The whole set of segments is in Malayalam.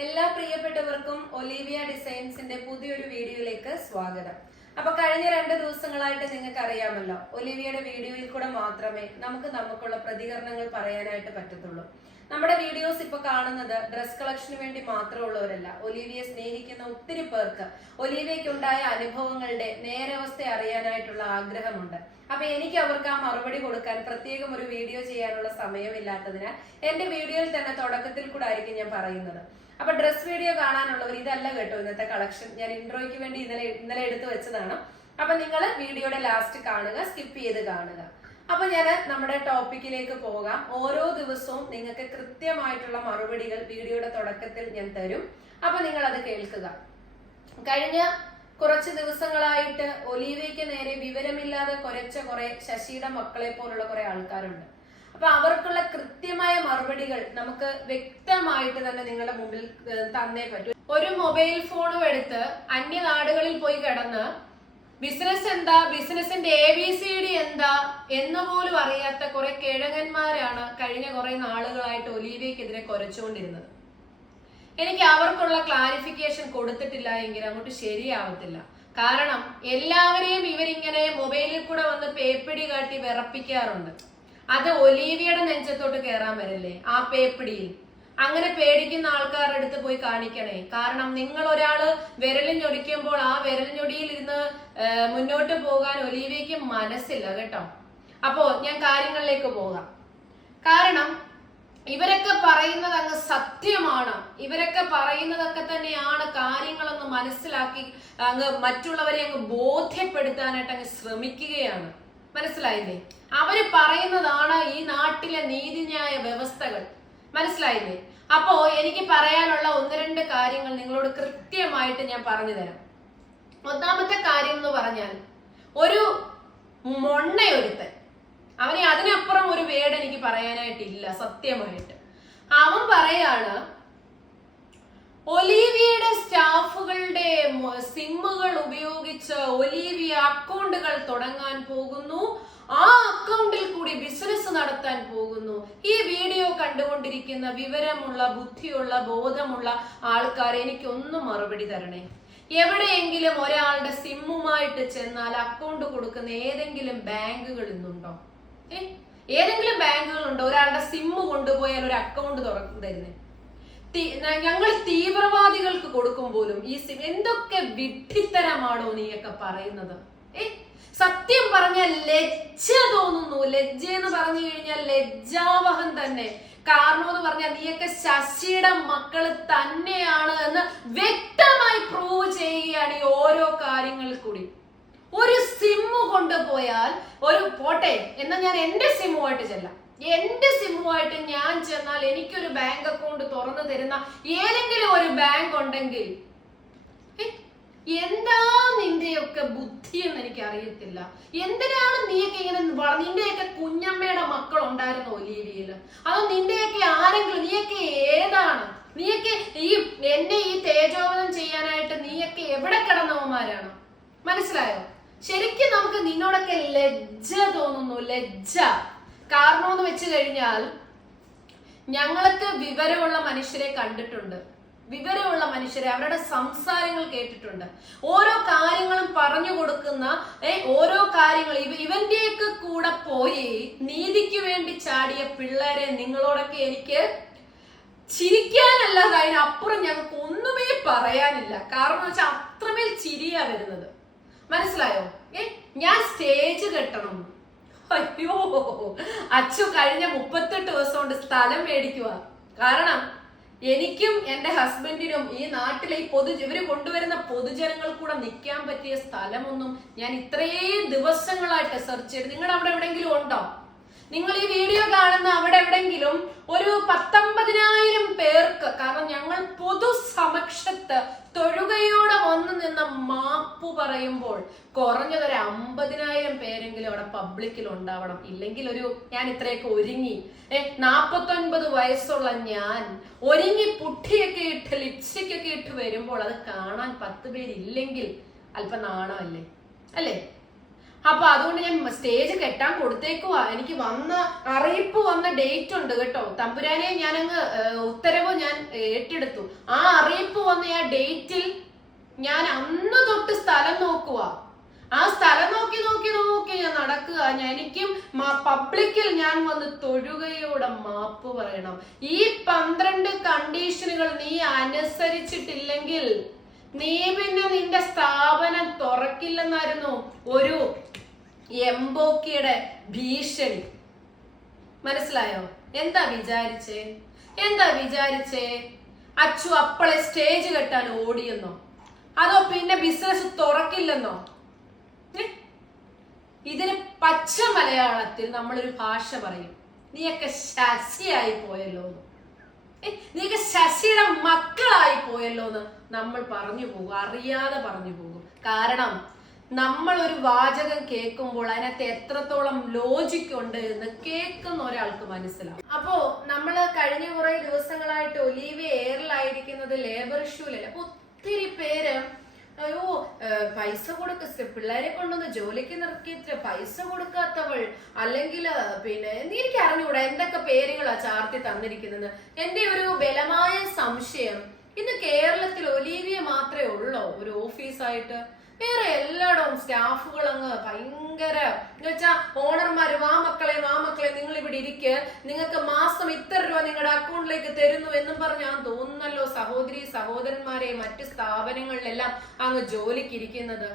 എല്ലാ പ്രിയപ്പെട്ടവർക്കും ഒലീവിയ ഡിസൈൻസിന്റെ പുതിയൊരു വീഡിയോയിലേക്ക് സ്വാഗതം. അപ്പൊ കഴിഞ്ഞ 2 ദിവസങ്ങളായിട്ട് നിങ്ങൾക്ക് അറിയാമല്ലോ, ഒലീവിയയുടെ വീഡിയോയിൽ കൂടെ മാത്രമേ നമുക്കുള്ള പ്രതികരണങ്ങൾ പറയാനായിട്ട് പറ്റത്തുള്ളൂ. നമ്മുടെ വീഡിയോസ് ഇപ്പൊ കാണുന്നത് ഡ്രസ് കളക്ഷന് വേണ്ടി മാത്രമുള്ളവരല്ല, ഒലീവിയെ സ്നേഹിക്കുന്ന ഒത്തിരി പേർക്ക് ഒലീവിയയ്ക്ക് ഉണ്ടായ അനുഭവങ്ങളുടെ നേരവസ്ഥ അറിയാനായിട്ടുള്ള ആഗ്രഹമുണ്ട്. അപ്പൊ എനിക്ക് അവർക്ക് ആ മറുപടി കൊടുക്കാൻ പ്രത്യേകം ഒരു വീഡിയോ ചെയ്യാനുള്ള സമയമില്ലാത്തതിനാൽ എന്റെ വീഡിയോയിൽ തന്നെ തുടക്കത്തിൽ കൂടെ ആയിരിക്കും ഞാൻ പറയുന്നത്. അപ്പൊ ഡ്രസ് വീഡിയോ കാണാനുള്ളവർ ഇതല്ല കേട്ടോ ഇന്നത്തെ കളക്ഷൻ, ഞാൻ ഇൻട്രോയ്ക്ക് വേണ്ടി ഇന്നലെ എടുത്തു വെച്ചതാണ്. അപ്പൊ നിങ്ങൾ വീഡിയോയുടെ ലാസ്റ്റ് കാണുക, സ്കിപ്പ് ചെയ്ത് കാണുക. അപ്പൊ ഞാൻ നമ്മുടെ ടോപ്പിക്കിലേക്ക് പോകാം. ഓരോ ദിവസവും നിങ്ങൾക്ക് കൃത്യമായിട്ടുള്ള മറുപടികൾ വീഡിയോയുടെ തുടക്കത്തിൽ ഞാൻ തരും. അപ്പൊ നിങ്ങൾ അത് കേൾക്കുക. കഴിഞ്ഞ കുറച്ച് ദിവസങ്ങളായിട്ട് ഒലീവിയയ്ക്ക് നേരെ വിവരമില്ലാതെ കുറെ ശശിയുടെ മക്കളെ പോലുള്ള കുറെ ആൾക്കാരുണ്ട്. അപ്പൊ അവർക്കുള്ള കൃത്യമായ മറുപടികൾ നമുക്ക് വ്യക്തമായിട്ട് തന്നെ നിങ്ങളുടെ മുമ്പിൽ തന്നേ പറ്റൂ. ഒരു മൊബൈൽ ഫോണും എടുത്ത് അന്യനാടുകളിൽ പോയി കിടന്ന് ബിസിനസ് എന്താ, ബിസിനസിന്റെ ABCD എന്താ എന്ന് പോലും അറിയാത്ത കുറെ കിഴങ്ങന്മാരാണ് കഴിഞ്ഞ കുറെ നാളുകളായിട്ട് ഒലീവിയക്കെതിരെ കുരച്ചുകൊണ്ടിരുന്നത്. എനിക്ക് അവർക്കുള്ള ക്ലാരിഫിക്കേഷൻ കൊടുത്തിട്ടില്ല എങ്കിൽ അങ്ങോട്ട് ശരിയാവത്തില്ല. കാരണം എല്ലാവരെയും ഇവരിങ്ങനെ മൊബൈലിൽ കൂടെ വന്ന് പേപ്പിടി കാട്ടി വിറപ്പിക്കാറുണ്ട്. അത് ഒലീവിയയുടെ നെഞ്ചത്തോട്ട് കയറാൻ വരല്ലേ ആ പേപ്പിടിയിൽ. അങ്ങനെ പേടിക്കുന്ന ആൾക്കാരുടെ അടുത്ത് പോയി കാണിക്കണേ. കാരണം നിങ്ങൾ ഒരാള് വിരലിഞ്ഞൊടിക്കുമ്പോൾ ആ വിരലിഞ്ഞൊടിയിൽ ഇരുന്ന് മുന്നോട്ട് പോകാൻ ഒലീവിയയ്ക്ക് മനസ്സില്ല കേട്ടോ. അപ്പോ ഞാൻ കാര്യങ്ങളിലേക്ക് പോകാം. കാരണം ഇവരൊക്കെ പറയുന്നത് അങ്ങ് സത്യമാണ്, ഇവരൊക്കെ പറയുന്നതൊക്കെ തന്നെയാണ് കാര്യങ്ങളൊന്ന് മനസ്സിലാക്കി അങ്ങ് മറ്റുള്ളവരെ അങ്ങ് ബോധ്യപ്പെടുത്താനായിട്ട് അങ്ങ് ശ്രമിക്കുകയാണ്. മനസ്സിലായില്ലേ? അവര് പറയുന്നതാണ് ഈ നാട്ടിലെ നീതിന്യായ വ്യവസ്ഥകൾ. മനസ്സിലായില്ലേ? അപ്പോ എനിക്ക് പറയാനുള്ള 1-2 കാര്യങ്ങൾ നിങ്ങളോട് കൃത്യമായിട്ട് ഞാൻ പറഞ്ഞു തരാം. ഒന്നാമത്തെ കാര്യം എന്ന് പറഞ്ഞാൽ, ഒരു മൊണ്ണയൊരുത്തൻ, അവനെ അതിനപ്പുറം ഒരു വേർഡ് എനിക്ക് പറയാനായിട്ടില്ല സത്യമായിട്ട്. അവൻ പറയാണ് ഒലീവിയയുടെ സ്റ്റാഫുകളുടെ സിമ്മുകൾ ഉപയോഗിച്ച് ഒലീവിയ അക്കൗണ്ടുകൾ തുടങ്ങാൻ പോകുന്നു, ആ അക്കൗണ്ടിൽ കൂടി ബിസിനസ് നടത്താൻ പോകുന്നു. ഈ വീഡിയോ കണ്ടുകൊണ്ടിരിക്കുന്ന വിവരമുള്ള, ബുദ്ധിയുള്ള, ബോധമുള്ള ആൾക്കാർ എനിക്കൊന്ന് മറുപടി തരണേ. എവിടെയെങ്കിലും ഒരാളുടെ സിമ്മുമായിട്ട് ചെന്നാൽ അക്കൗണ്ട് കൊടുക്കുന്ന ഏതെങ്കിലും ബാങ്കുകൾ ഇന്നുണ്ടോ? ഏതെങ്കിലും ബാങ്കുകളുണ്ടോ ഒരാളുടെ സിമ്മ് കൊണ്ടുപോയാൽ ഒരു അക്കൗണ്ട് തുറന്നു തരുന്നേ? ഞങ്ങൾ തീവ്രവാദികൾക്ക് കൊടുക്കും പോലും ഈ സിം. എന്തൊക്കെ വിഡ്ഢിത്തരമാണോ നീയൊക്കെ പറയുന്നത്? സത്യം പറഞ്ഞാൽ ലജ്ജ തോന്നുന്നു. ലജ്ജ എന്ന് പറഞ്ഞു കഴിഞ്ഞാൽ ലജ്ജാവഹം തന്നെ. കാരണം എന്ന് പറഞ്ഞാൽ നീയൊക്കെ ശശിയുടെ മക്കള് തന്നെയാണ് എന്ന് വ്യക്തമായി പ്രൂവ് ചെയ്യുകയാണ് ഈ ഓരോ കാര്യങ്ങളിൽ കൂടി. ഒരു സിമ്മ് കൊണ്ടുപോയാൽ ഒരു പോട്ടെ എന്നാ ഞാൻ എന്റെ സിമ്മുമായിട്ട് ചെല്ലാം. എന്റെ സിമ്മുമായിട്ട് ഞാൻ ചെന്നാൽ എനിക്കൊരു ബാങ്ക് അക്കൗണ്ട് തുറന്നു തരുന്ന ഏതെങ്കിലും ഒരു ബാങ്ക് ഉണ്ടെങ്കിൽ എന്താ നിന്റെയൊക്കെ ബുദ്ധി എന്ന് എനിക്ക് അറിയത്തില്ല. എന്തിനാണ് നീയൊക്കെ ഇങ്ങനെ നിന്റെയൊക്കെ കുഞ്ഞമ്മയുടെ മക്കൾ ഉണ്ടായിരുന്നു ഒലീവിയയില്? അതോ നിന്റെയൊക്കെ ആരെങ്കിലും, നീയൊക്കെ ഏതാണ്? നീയൊക്കെ എന്നെ ഈ തേജോവധം ചെയ്യാനായിട്ട് നീയൊക്കെ എവിടെ കിടന്നവന്മാരാണ്? മനസ്സിലായോ? ശരിക്കും നമുക്ക് നിന്നോടൊക്കെ ലജ്ജ തോന്നുന്നു, ലജ്ജ. കാരണം എന്ന് വെച്ച് കഴിഞ്ഞാൽ ഞങ്ങൾക്ക് വിവരമുള്ള മനുഷ്യരെ കണ്ടിട്ടുണ്ട്, വിവരമുള്ള മനുഷ്യരെ, അവരുടെ സംസാരങ്ങൾ കേട്ടിട്ടുണ്ട്. ഓരോ കാര്യങ്ങളും പറഞ്ഞു കൊടുക്കുന്ന ഓരോ കാര്യങ്ങൾ ഇവന്റെയൊക്കെ കൂടെ പോയി നീതിക്ക് വേണ്ടി ചാടിയ പിള്ളേരെ നിങ്ങളോടൊക്കെ എനിക്ക് ചിരിക്കാനല്ലാതെ അതിനപ്പുറം ഞങ്ങൾക്ക് ഒന്നുമേ പറയാനില്ല. കാരണം വെച്ചാൽ അത്രമേൽ ചിരിയാ വരുന്നത്. മനസ്സിലായോ? ഞാൻ സ്റ്റേജ് കെട്ടണം. അയ്യോ, അച്ചു കഴിഞ്ഞ 38 ദിവസം കൊണ്ട് സ്ഥലം മേടിക്കുക. കാരണം എനിക്കും എന്റെ ഹസ്ബൻഡിനും ഈ നാട്ടിലെ ഇവര് കൊണ്ടുവരുന്ന പൊതുജനങ്ങൾ കൂടെ നിൽക്കാൻ പറ്റിയ സ്ഥലമൊന്നും ഞാൻ ഇത്രയും ദിവസങ്ങളായിട്ട് സെർച്ച് ചെയ്ത്. നിങ്ങളുടെ അവിടെ എവിടെയെങ്കിലും ഉണ്ടോ? നിങ്ങൾ ഈ വീഡിയോ കാണുന്ന അവിടെ എവിടെയെങ്കിലും ഒരു 19,000 പേർക്ക്, കാരണം ഞങ്ങൾ പൊതുസമക്ഷത്ത് തൊഴുകയോടെ വന്നു നിന്ന് മാപ്പു പറയുമ്പോൾ കുറഞ്ഞതൊരു 50,000 പേരെങ്കിലും അവിടെ പബ്ലിക്കിൽ ഉണ്ടാവണം. ഇല്ലെങ്കിൽ ഞാൻ ഇത്രയൊക്കെ ഒരുങ്ങി 49 വയസ്സുള്ള ഞാൻ ഒരുങ്ങി പുട്ടിയൊക്കെ ഇട്ട് ലിപ്സ്റ്റിക് ഒക്കെ ഇട്ട് വരുമ്പോൾ അത് കാണാൻ 10 പേരില്ലെങ്കിൽ അല്പം നാണമല്ലേ? അല്ലേ? അപ്പൊ അതുകൊണ്ട് ഞാൻ സ്റ്റേജ് കെട്ടാൻ കൊടുത്തേക്കുവാ. എനിക്ക് അറിയിപ്പ് വന്ന ഡേറ്റ് ഉണ്ട് കേട്ടോ. തമ്പുരാനെ ഞാനങ്ങ് ഉത്തരവ് ഞാൻ ഏറ്റെടുത്തു. ആ അറിയിപ്പ് വന്ന ആ ഡേറ്റിൽ ഞാൻ അന്ന് തൊട്ട് സ്ഥലം നോക്കുക. ആ സ്ഥലം നോക്കി ഞാൻ നടക്കുക. എനിക്കും പബ്ലിക്കിൽ ഞാൻ വന്ന് തൊഴുകയോടെ മാപ്പ് പറയണം. ഈ 12 കണ്ടീഷനുകൾ നീ അനുസരിച്ചിട്ടില്ലെങ്കിൽ നീ പിന്നെ നിന്റെ സ്ഥാപനം തുറക്കില്ലെന്നായിരുന്നു ഒരു എംബോക്കിയുടെ ഭീഷണി. മനസ്സിലായോ? എന്താ വിചാരിച്ചേ അച്ചു അപ്പളെ സ്റ്റേജ് കെട്ടാൻ ഓടിയെന്നോ, അതോ പിന്നെ ബിസിനസ് തുറക്കില്ലെന്നോ? ഇതിന് പച്ച മലയാളത്തിൽ നമ്മളൊരു ഭാഷ പറയും, നീയൊക്കെ ശശിയായി പോയല്ലോ, നീയൊക്കെ ശശിയുടെ മക്കളായി പോയല്ലോ എന്ന് നമ്മൾ പറഞ്ഞു പോകും, അറിയാതെ പറഞ്ഞു പോകും. കാരണം നമ്മൾ ഒരു വാചകം കേൾക്കുമ്പോൾ അതിനകത്ത് എത്രത്തോളം ലോജിക് ഉണ്ട് എന്ന് കേൾക്കുന്ന ഒരാൾക്ക് മനസ്സിലാവും. അപ്പോ നമ്മള് കഴിഞ്ഞ കുറെ ദിവസങ്ങളായിട്ട് ഒലീവിയ എയറിലായിരിക്കുന്നത് ലേബർ ഇഷ്യൂലല്ലേ. അപ്പൊ ഒത്തിരി പേര് അയ്യോ പൈസ കൊടുക്ക, പിള്ളേരെ കൊണ്ടൊന്ന് ജോലിക്ക് നിർത്തിയിട്ട് പൈസ കൊടുക്കാത്തവൾ, അല്ലെങ്കിൽ പിന്നെ എനിക്ക് അറിഞ്ഞുകൂടാ എന്തൊക്കെ പേരുകളാ ചാർത്തി തന്നിരിക്കുന്നത്. എന്റെ ഒരു ബലമായ സംശയം, ഇന്ന് കേരളത്തിൽ ഒലീവിയ മാത്രമേ ഉള്ളോ ഒരു ഓഫീസായിട്ട്? വേറെ എല്ലായിടവും സ്റ്റാഫുകൾ അങ്ങ് ഭയങ്കര എന്ന് വെച്ചാ ഓണർമാര് വാ മക്കളെ നിങ്ങൾ ഇവിടെ ഇരിക്ക്, നിങ്ങൾക്ക് മാസം ഇത്ര രൂപ നിങ്ങളുടെ അക്കൗണ്ടിലേക്ക് തരുന്നു എന്നും പറഞ്ഞാൽ തോന്നുന്നല്ലോ സഹോദരന്മാരെ മറ്റ് സ്ഥാപനങ്ങളിലെല്ലാം അങ്ങ് ജോലിക്ക് ഇരിക്കുന്നത്.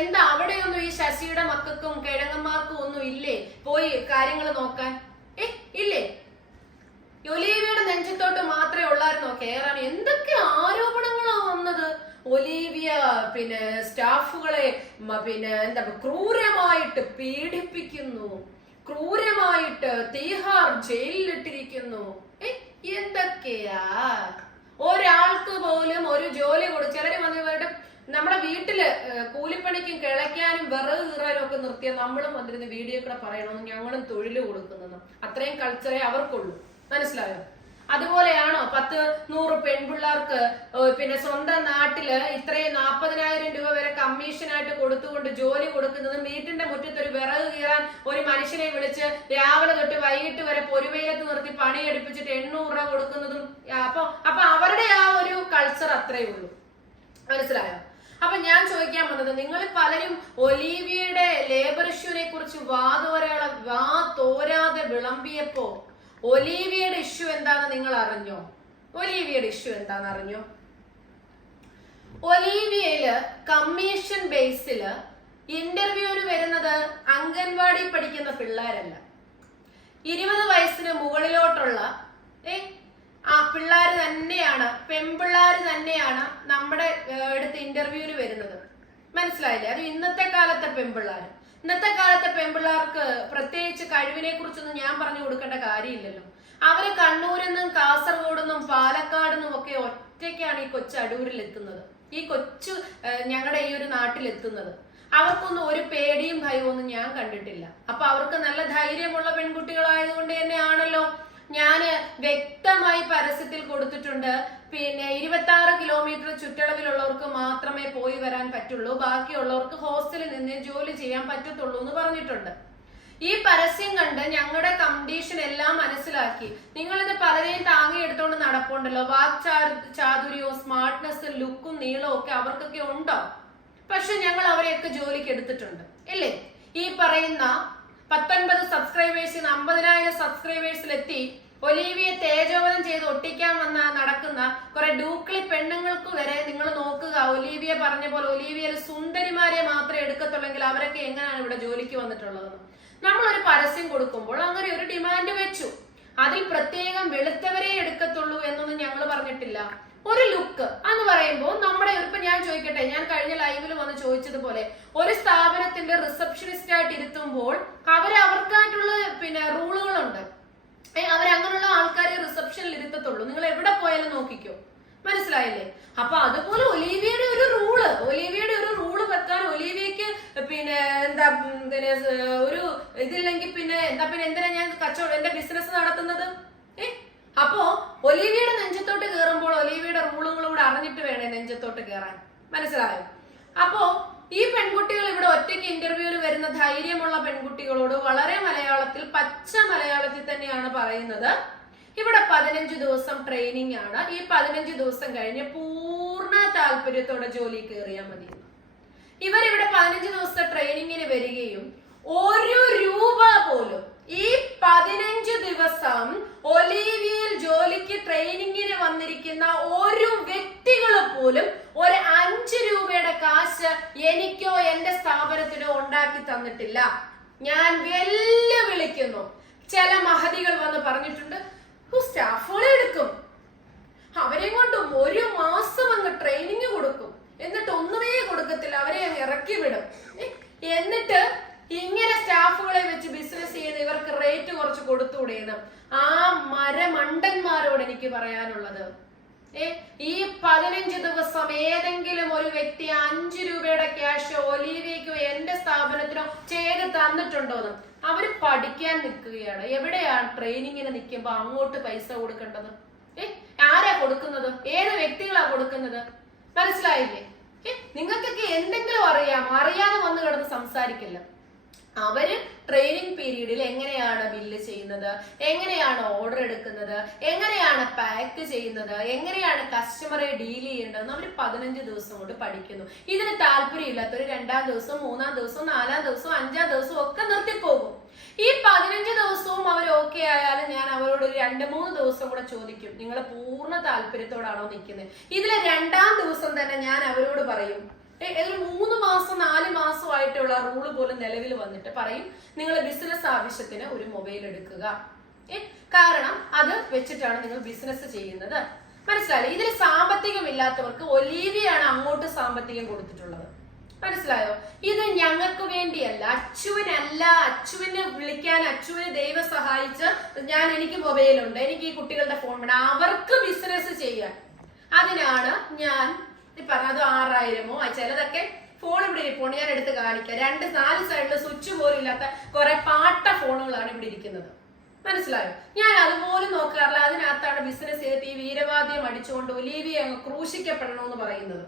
എന്താ അവിടെയൊന്നും ഈ ശശിയുടെ മക്കൾക്കും കിഴങ്ങന്മാർക്കും ഒന്നും ഇല്ലേ പോയി കാര്യങ്ങൾ നോക്കാൻ? ഇല്ലേ? ഒലീവിയുടെ നെഞ്ചത്തോട്ട് മാത്രമേ ഉള്ളായിരുന്നോ കേറാൻ? എന്തൊക്കെ ആരോപണങ്ങളാ വന്നത്. ഒലീവിയ പിന്നെ സ്റ്റാഫുകളെ പിന്നെ എന്താ ക്രൂരമായിട്ട് പീഡിപ്പിക്കുന്നു, ക്രൂരമായിട്ട് തീഹാർ ജയിലിലിട്ടിരിക്കുന്നു. എന്തൊക്കെയാ? ഒരാൾക്ക് പോലും ഒരു ജോലി ചിലര് വന്നിട്ട് നമ്മുടെ വീട്ടില് കൂലിപ്പണിക്കും കിളയ്ക്കാനും വിറക് കീറാനും ഒക്കെ നിർത്തിയ നമ്മളും വന്നിരുന്ന് വീഡിയോ കൂടെ പറയണമെന്ന് ഞങ്ങളും തൊഴിൽ കൊടുക്കുന്നത്. അത്രയും കൾച്ചറേ അവർക്കുള്ളൂ. മനസ്സിലായോ? അതുപോലെയാണോ 10-100 പെൺപിള്ളേർക്ക് പിന്നെ സ്വന്തം നാട്ടില് ഇത്രയും 40,000 രൂപ വരെ കമ്മീഷനായിട്ട് കൊടുത്തുകൊണ്ട് ജോലി കൊടുക്കുന്നതും, വീട്ടിന്റെ മുറ്റത്ത് ഒരു വിറക് കീറാൻ ഒരു മനുഷ്യനെ വിളിച്ച് രാവിലെ തൊട്ട് വൈകിട്ട് വരെ പൊരുവെയിലത്ത് നിർത്തി പണിയെടുപ്പിച്ചിട്ട് 800 രൂപ കൊടുക്കുന്നതും? അപ്പൊ അവരുടെ ആ ഒരു കൾച്ചർ അത്രയേ ഉള്ളൂ. മനസ്സിലായോ? അപ്പൊ ഞാൻ ചോദിക്കാൻ വന്നത്, നിങ്ങൾ പലരും ഒലീവിയയുടെ ലേബർ ഇഷ്യൂനെ കുറിച്ച് വാ തോരാതെ വിളമ്പിയപ്പോ ഒലീവിയയുടെ ഇഷ്യൂ എന്താന്ന് നിങ്ങൾ അറിഞ്ഞോ? ഒലീവിയയില് കമ്മീഷൻ ബേസില് ഇന്റർവ്യൂവിന് വരുന്നത് അംഗൻവാടി പഠിക്കുന്ന പിള്ളേരല്ല, 20 വയസ്സിന് മുകളിലോട്ടുള്ള പിള്ളേര് തന്നെയാണ്, പെൺപിള്ളേര് തന്നെയാണ് നമ്മുടെ അടുത്ത് ഇന്റർവ്യൂവിന് വരുന്നത്. മനസ്സിലായില്ലേ? അത് ഇന്നത്തെ കാലത്തെ പെൺപിള്ളേര്. ഇന്നത്തെ കാലത്തെ പെൺപിള്ളേർക്ക് പ്രത്യേകിച്ച് കഴിവിനെ കുറിച്ചൊന്നും ഞാൻ പറഞ്ഞു കൊടുക്കേണ്ട കാര്യമില്ലല്ലോ. അവര് കണ്ണൂരിന്നും കാസർഗോഡെന്നും പാലക്കാടെന്നും ഒക്കെ ഒറ്റയ്ക്കാണ് ഈ കൊച്ചു അടൂരിൽ എത്തുന്നത്, ഈ കൊച്ചു ഞങ്ങളുടെ ഈ ഒരു നാട്ടിലെത്തുന്നത്. അവർക്കൊന്നും ഒരു പേടിയും ഭയവും ഒന്നും ഞാൻ കണ്ടിട്ടില്ല. അപ്പൊ അവർക്ക് നല്ല ധൈര്യമുള്ള പെൺകുട്ടികളായതുകൊണ്ട് തന്നെയാണല്ലോ ഞാന് വ്യക്തമായി പരസ്യത്തിൽ കൊടുത്തിട്ടുണ്ട്, പിന്നെ 26 കിലോമീറ്റർ ചുറ്റളവിലുള്ളവർക്ക് മാത്രമേ പോയി വരാൻ പറ്റുള്ളൂ, ബാക്കിയുള്ളവർക്ക് ഹോസ്റ്റലിൽ നിന്ന് ജോലി ചെയ്യാൻ പറ്റത്തുള്ളൂ എന്ന് പറഞ്ഞിട്ടുണ്ട്. ഈ പരസ്യം കണ്ട് ഞങ്ങളുടെ കണ്ടീഷൻ എല്ലാം മനസ്സിലാക്കി നിങ്ങളിത് പലരെയും താങ്ങി എടുത്തോണ്ട് നടപ്പുണ്ടല്ലോ. ചാതുര്യവും സ്മാർട്ട്നെസ്സും ലുക്കും നീളവും ഒക്കെ അവർക്കൊക്കെ ഉണ്ടോ? പക്ഷെ ഞങ്ങൾ അവരെയൊക്കെ ജോലിക്ക് എടുത്തിട്ടുണ്ട് ഇല്ലേ? ഈ പറയുന്ന 19 സബ്സ്ക്രൈബേഴ്സിൽ 50,000 സബ്സ്ക്രൈബേഴ്സിലെത്തി ഒലീവിയെ തേജോവധം ചെയ്ത് ഒട്ടിക്കാൻ നടക്കുന്ന കുറെ ഡൂക്കളി പെണ്ണുങ്ങൾക്ക് വരെ നിങ്ങൾ നോക്കുക. ഒലീവിയ പറഞ്ഞ പോലെ ഒലീവിയയിൽ സുന്ദരിമാരെ മാത്രമേ എടുക്കത്തുള്ളെങ്കിൽ അവരൊക്കെ എങ്ങനെയാണ് ഇവിടെ ജോലിക്ക് വന്നിട്ടുള്ളത്? നമ്മളൊരു പരസ്യം കൊടുക്കുമ്പോൾ അങ്ങനെ ഒരു ഡിമാൻഡ് വെച്ചു. അതിൽ പ്രത്യേകം വെളുത്തവരെ എടുക്കത്തുള്ളൂ എന്നൊന്നും ഞങ്ങൾ പറഞ്ഞിട്ടില്ല. ഒരു ലുക്ക് എന്ന് പറയുമ്പോൾ നമ്മുടെ ഇപ്പൊ ഞാൻ ചോദിക്കട്ടെ, ഞാൻ കഴിഞ്ഞ ലൈവിൽ വന്ന് ചോദിച്ചതുപോലെ ഒരു സ്ഥാപനത്തിന്റെ റിസപ്ഷനിസ്റ്റ് ആയിട്ട് ഇരുത്തുമ്പോൾ അവർക്കായിട്ടുള്ള പിന്നെ റൂളുകളുണ്ട്. അവരങ്ങനെയുള്ള ആൾക്കാരെ റിസപ്ഷനിൽ ഇരുത്തത്തുള്ളൂ. നിങ്ങൾ എവിടെ പോയാലും നോക്കിക്കോ. മനസ്സിലായില്ലേ? അപ്പൊ അതുപോലെ ഒലീവിയയുടെ ഒരു റൂള് വെക്കാൻ ഒലീവിയക്ക് പിന്നെ എന്താ ഒരു ഇതില്ലെങ്കിൽ പിന്നെ എന്തിനാ ഞാൻ എന്റെ ബിസിനസ് നടത്തുന്നത്? അപ്പോ ഒലീവിയയുടെ നെഞ്ചത്തോട്ട് കയറുമ്പോൾ ഒലീവിയയുടെ റൂളുകളും കൂടെ അറിഞ്ഞിട്ട് വേണേ നെഞ്ചത്തോട്ട് കയറാൻ. മനസ്സിലായോ? അപ്പോ ഈ പെൺകുട്ടികൾ ഇവിടെ ഒറ്റയ്ക്ക് ഇന്റർവ്യൂവിൽ വരുന്ന ധൈര്യമുള്ള പെൺകുട്ടികളോട് വളരെ മലയാളത്തിൽ, പച്ച മലയാളത്തിൽ തന്നെയാണ് പറയുന്നത്. ഇവിടെ 15 ദിവസം ട്രെയിനിങ് ആണ്. ഈ 15 ദിവസം കഴിഞ്ഞ് പൂർണ്ണ താല്പര്യത്തോടെ ജോലി കയറിയാൽ മതി. ഇവരിവിടെ 15 ദിവസത്തെ ട്രെയിനിങ്ങിന് വരികയും 1 രൂപ പോലും ഈ 15 ദിവസം ഒലീവിയയിൽ ജോലിക്ക് ട്രെയിനിങ്ങിന് വന്നിരിക്കുന്ന ഒരു വ്യക്തികൾ പോലും ഒരു 5 രൂപയുടെ കാശ് എനിക്കോ എന്റെ സ്ഥാപനത്തിനോ ഉണ്ടാക്കി തന്നിട്ടില്ല. ഞാൻ വെല്ലുവിളിക്കുന്നു. ചില മഹതികൾ വന്ന് പറഞ്ഞിട്ടുണ്ട്, സ്റ്റാഫുകളെ എടുക്കും, അവരെ കൊണ്ട് 1 മാസം അങ്ങ് ട്രെയിനിങ് കൊടുക്കും, എന്നിട്ട് ഒന്നുമേ കൊടുക്കത്തില്ല, അവരെ അങ്ങ് ഇറക്കി വിടും. എന്നിട്ട് ഇങ്ങനെ സ്റ്റാഫുകളെ വെച്ച് ബിസിനസ് ചെയ്യുന്ന ഇവർക്ക് റേറ്റ് കുറച്ച് കൊടുത്തുകൂടെയെന്ന് ആ മരമണ്ടന്മാരോട് എനിക്ക് പറയാനുള്ളത്. ഈ 15 ദിവസം ഏതെങ്കിലും ഒരു വ്യക്തി 5 രൂപയുടെ ക്യാഷ് ഒലീവിയക്കോ എന്റെ സ്ഥാപനത്തിനോ ചെയ്ത് തന്നിട്ടുണ്ടോന്ന്? അവര് പഠിക്കാൻ നിൽക്കുകയാണ്. എവിടെയാണ് ട്രെയിനിങ്ങിന് നിൽക്കുമ്പോ അങ്ങോട്ട് പൈസ കൊടുക്കേണ്ടത്? ആരാ കൊടുക്കുന്നത്? ഏത് വ്യക്തികളാ കൊടുക്കുന്നത്? മനസ്സിലായില്ലേ? നിങ്ങൾക്കൊക്കെ എന്തെങ്കിലും അറിയാതെ വന്ന് കിടന്ന് സംസാരിക്കില്ല. അവര് ട്രെയിനിങ് പീരീഡിൽ എങ്ങനെയാണ് ബില്ല് ചെയ്യുന്നത്, എങ്ങനെയാണ് ഓർഡർ എടുക്കുന്നത്, എങ്ങനെയാണ് പാക്ക് ചെയ്യുന്നത്, എങ്ങനെയാണ് കസ്റ്റമറെ ഡീൽ ചെയ്യേണ്ടതെന്ന് അവർ 15 ദിവസം കൊണ്ട് പഠിക്കുന്നു. ഇതിന് താല്പര്യമില്ലാത്തൊരു 2-ാം ദിവസം, 3-ാം ദിവസം, 4-ാം ദിവസം, 5-ാം ദിവസം ഒക്കെ നിർത്തിപ്പോകും. ഈ 15 ദിവസവും അവർ ഓക്കെ ആയാലും ഞാൻ അവരോട് ഒരു 2-3 ദിവസം കൂടെ ചോദിക്കും, നിങ്ങൾ പൂർണ്ണ താല്പര്യത്തോടാണോ നിൽക്കുന്നത്? ഇതിലെ 2-ാം ദിവസം തന്നെ ഞാൻ അവരോട് പറയും, ഒരു 3 മാസം 4 മാസമായിട്ടുള്ള റൂള് പോലും നിലവിൽ വന്നിട്ട് പറയും, നിങ്ങൾ ബിസിനസ് ആവശ്യത്തിന് ഒരു മൊബൈൽ എടുക്കുക. കാരണം അത് വെച്ചിട്ടാണ് നിങ്ങൾ ബിസിനസ് ചെയ്യുന്നത്. മനസ്സിലായോ? ഇതിൽ സാമ്പത്തികം ഇല്ലാത്തവർക്ക് ഒലീവിയാണ് അങ്ങോട്ട് സാമ്പത്തികം കൊടുത്തിട്ടുള്ളത്. മനസ്സിലായോ? ഇത് ഞങ്ങൾക്ക് വേണ്ടിയല്ല, അച്ചുവിനല്ല. അച്ചുവിനെ വിളിക്കാൻ, അച്ചുവിനെ ദൈവം സഹായിച്ച് എനിക്ക് മൊബൈലുണ്ട്, എനിക്ക് ഈ കുട്ടികളുടെ ഫോൺ വേണം, അവർക്ക് ബിസിനസ് ചെയ്യാൻ. അതിനാണ് ഞാൻ പറഞ്ഞത് 6000-മോ, ചിലതൊക്കെ ഫോൺ ഇവിടെ ഇരിപ്പുണ്ട്, ഞാൻ എടുത്ത് കാണിക്കാം. 2-4 സൈഡില് സ്വിച്ച് പോലും ഇല്ലാത്ത കുറെ പാട്ട ഫോണുകളാണ് ഇവിടെ ഇരിക്കുന്നത്. മനസ്സിലായോ? ഞാൻ അതുപോലും നോക്കാറില്ല. അതിനകത്താണ് ബിസിനസ് ചെയ്തിട്ട് ഈ വീരവാദ്യം അടിച്ചുകൊണ്ട് ഒലീവിയ അങ്ങ് ക്രൂശിക്കപ്പെടണമെന്ന് പറയുന്നത്.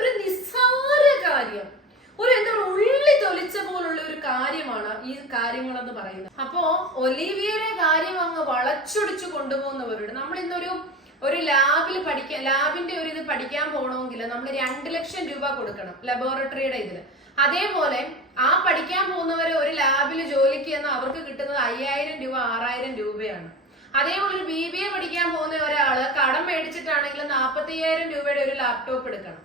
ഒരു നിസ്സാര കാര്യം, എന്താ ഉള്ളി തൊലിച്ച പോലുള്ള ഒരു കാര്യമാണ് ഈ കാര്യങ്ങളെന്ന് പറയുന്നത്. അപ്പോ ഒലീവിയയുടെ കാര്യം അങ്ങ് വളച്ചൊടിച്ചു കൊണ്ടുപോകുന്നവരോട് നമ്മൾ ഒരു ലാബിന്റെ ഒരു ഇത് പഠിക്കാൻ പോകണമെങ്കിൽ നമ്മൾ 2 ലക്ഷം രൂപ കൊടുക്കണം ലബോറട്ടറിയുടെ ഇതിന്. അതേപോലെ ആ പഠിക്കാൻ പോകുന്നവരെ ഒരു ലാബിൽ ജോലിക്ക് ചെന്ന് അവർക്ക് കിട്ടുന്നത് 5000 രൂപ 6000 രൂപയാണ്. അതേപോലെ ഒരു BBA പഠിക്കാൻ പോകുന്ന ഒരാള് കടം മേടിച്ചിട്ടാണെങ്കിൽ 45000 രൂപയുടെ ഒരു ലാപ്ടോപ്പ് എടുക്കണം.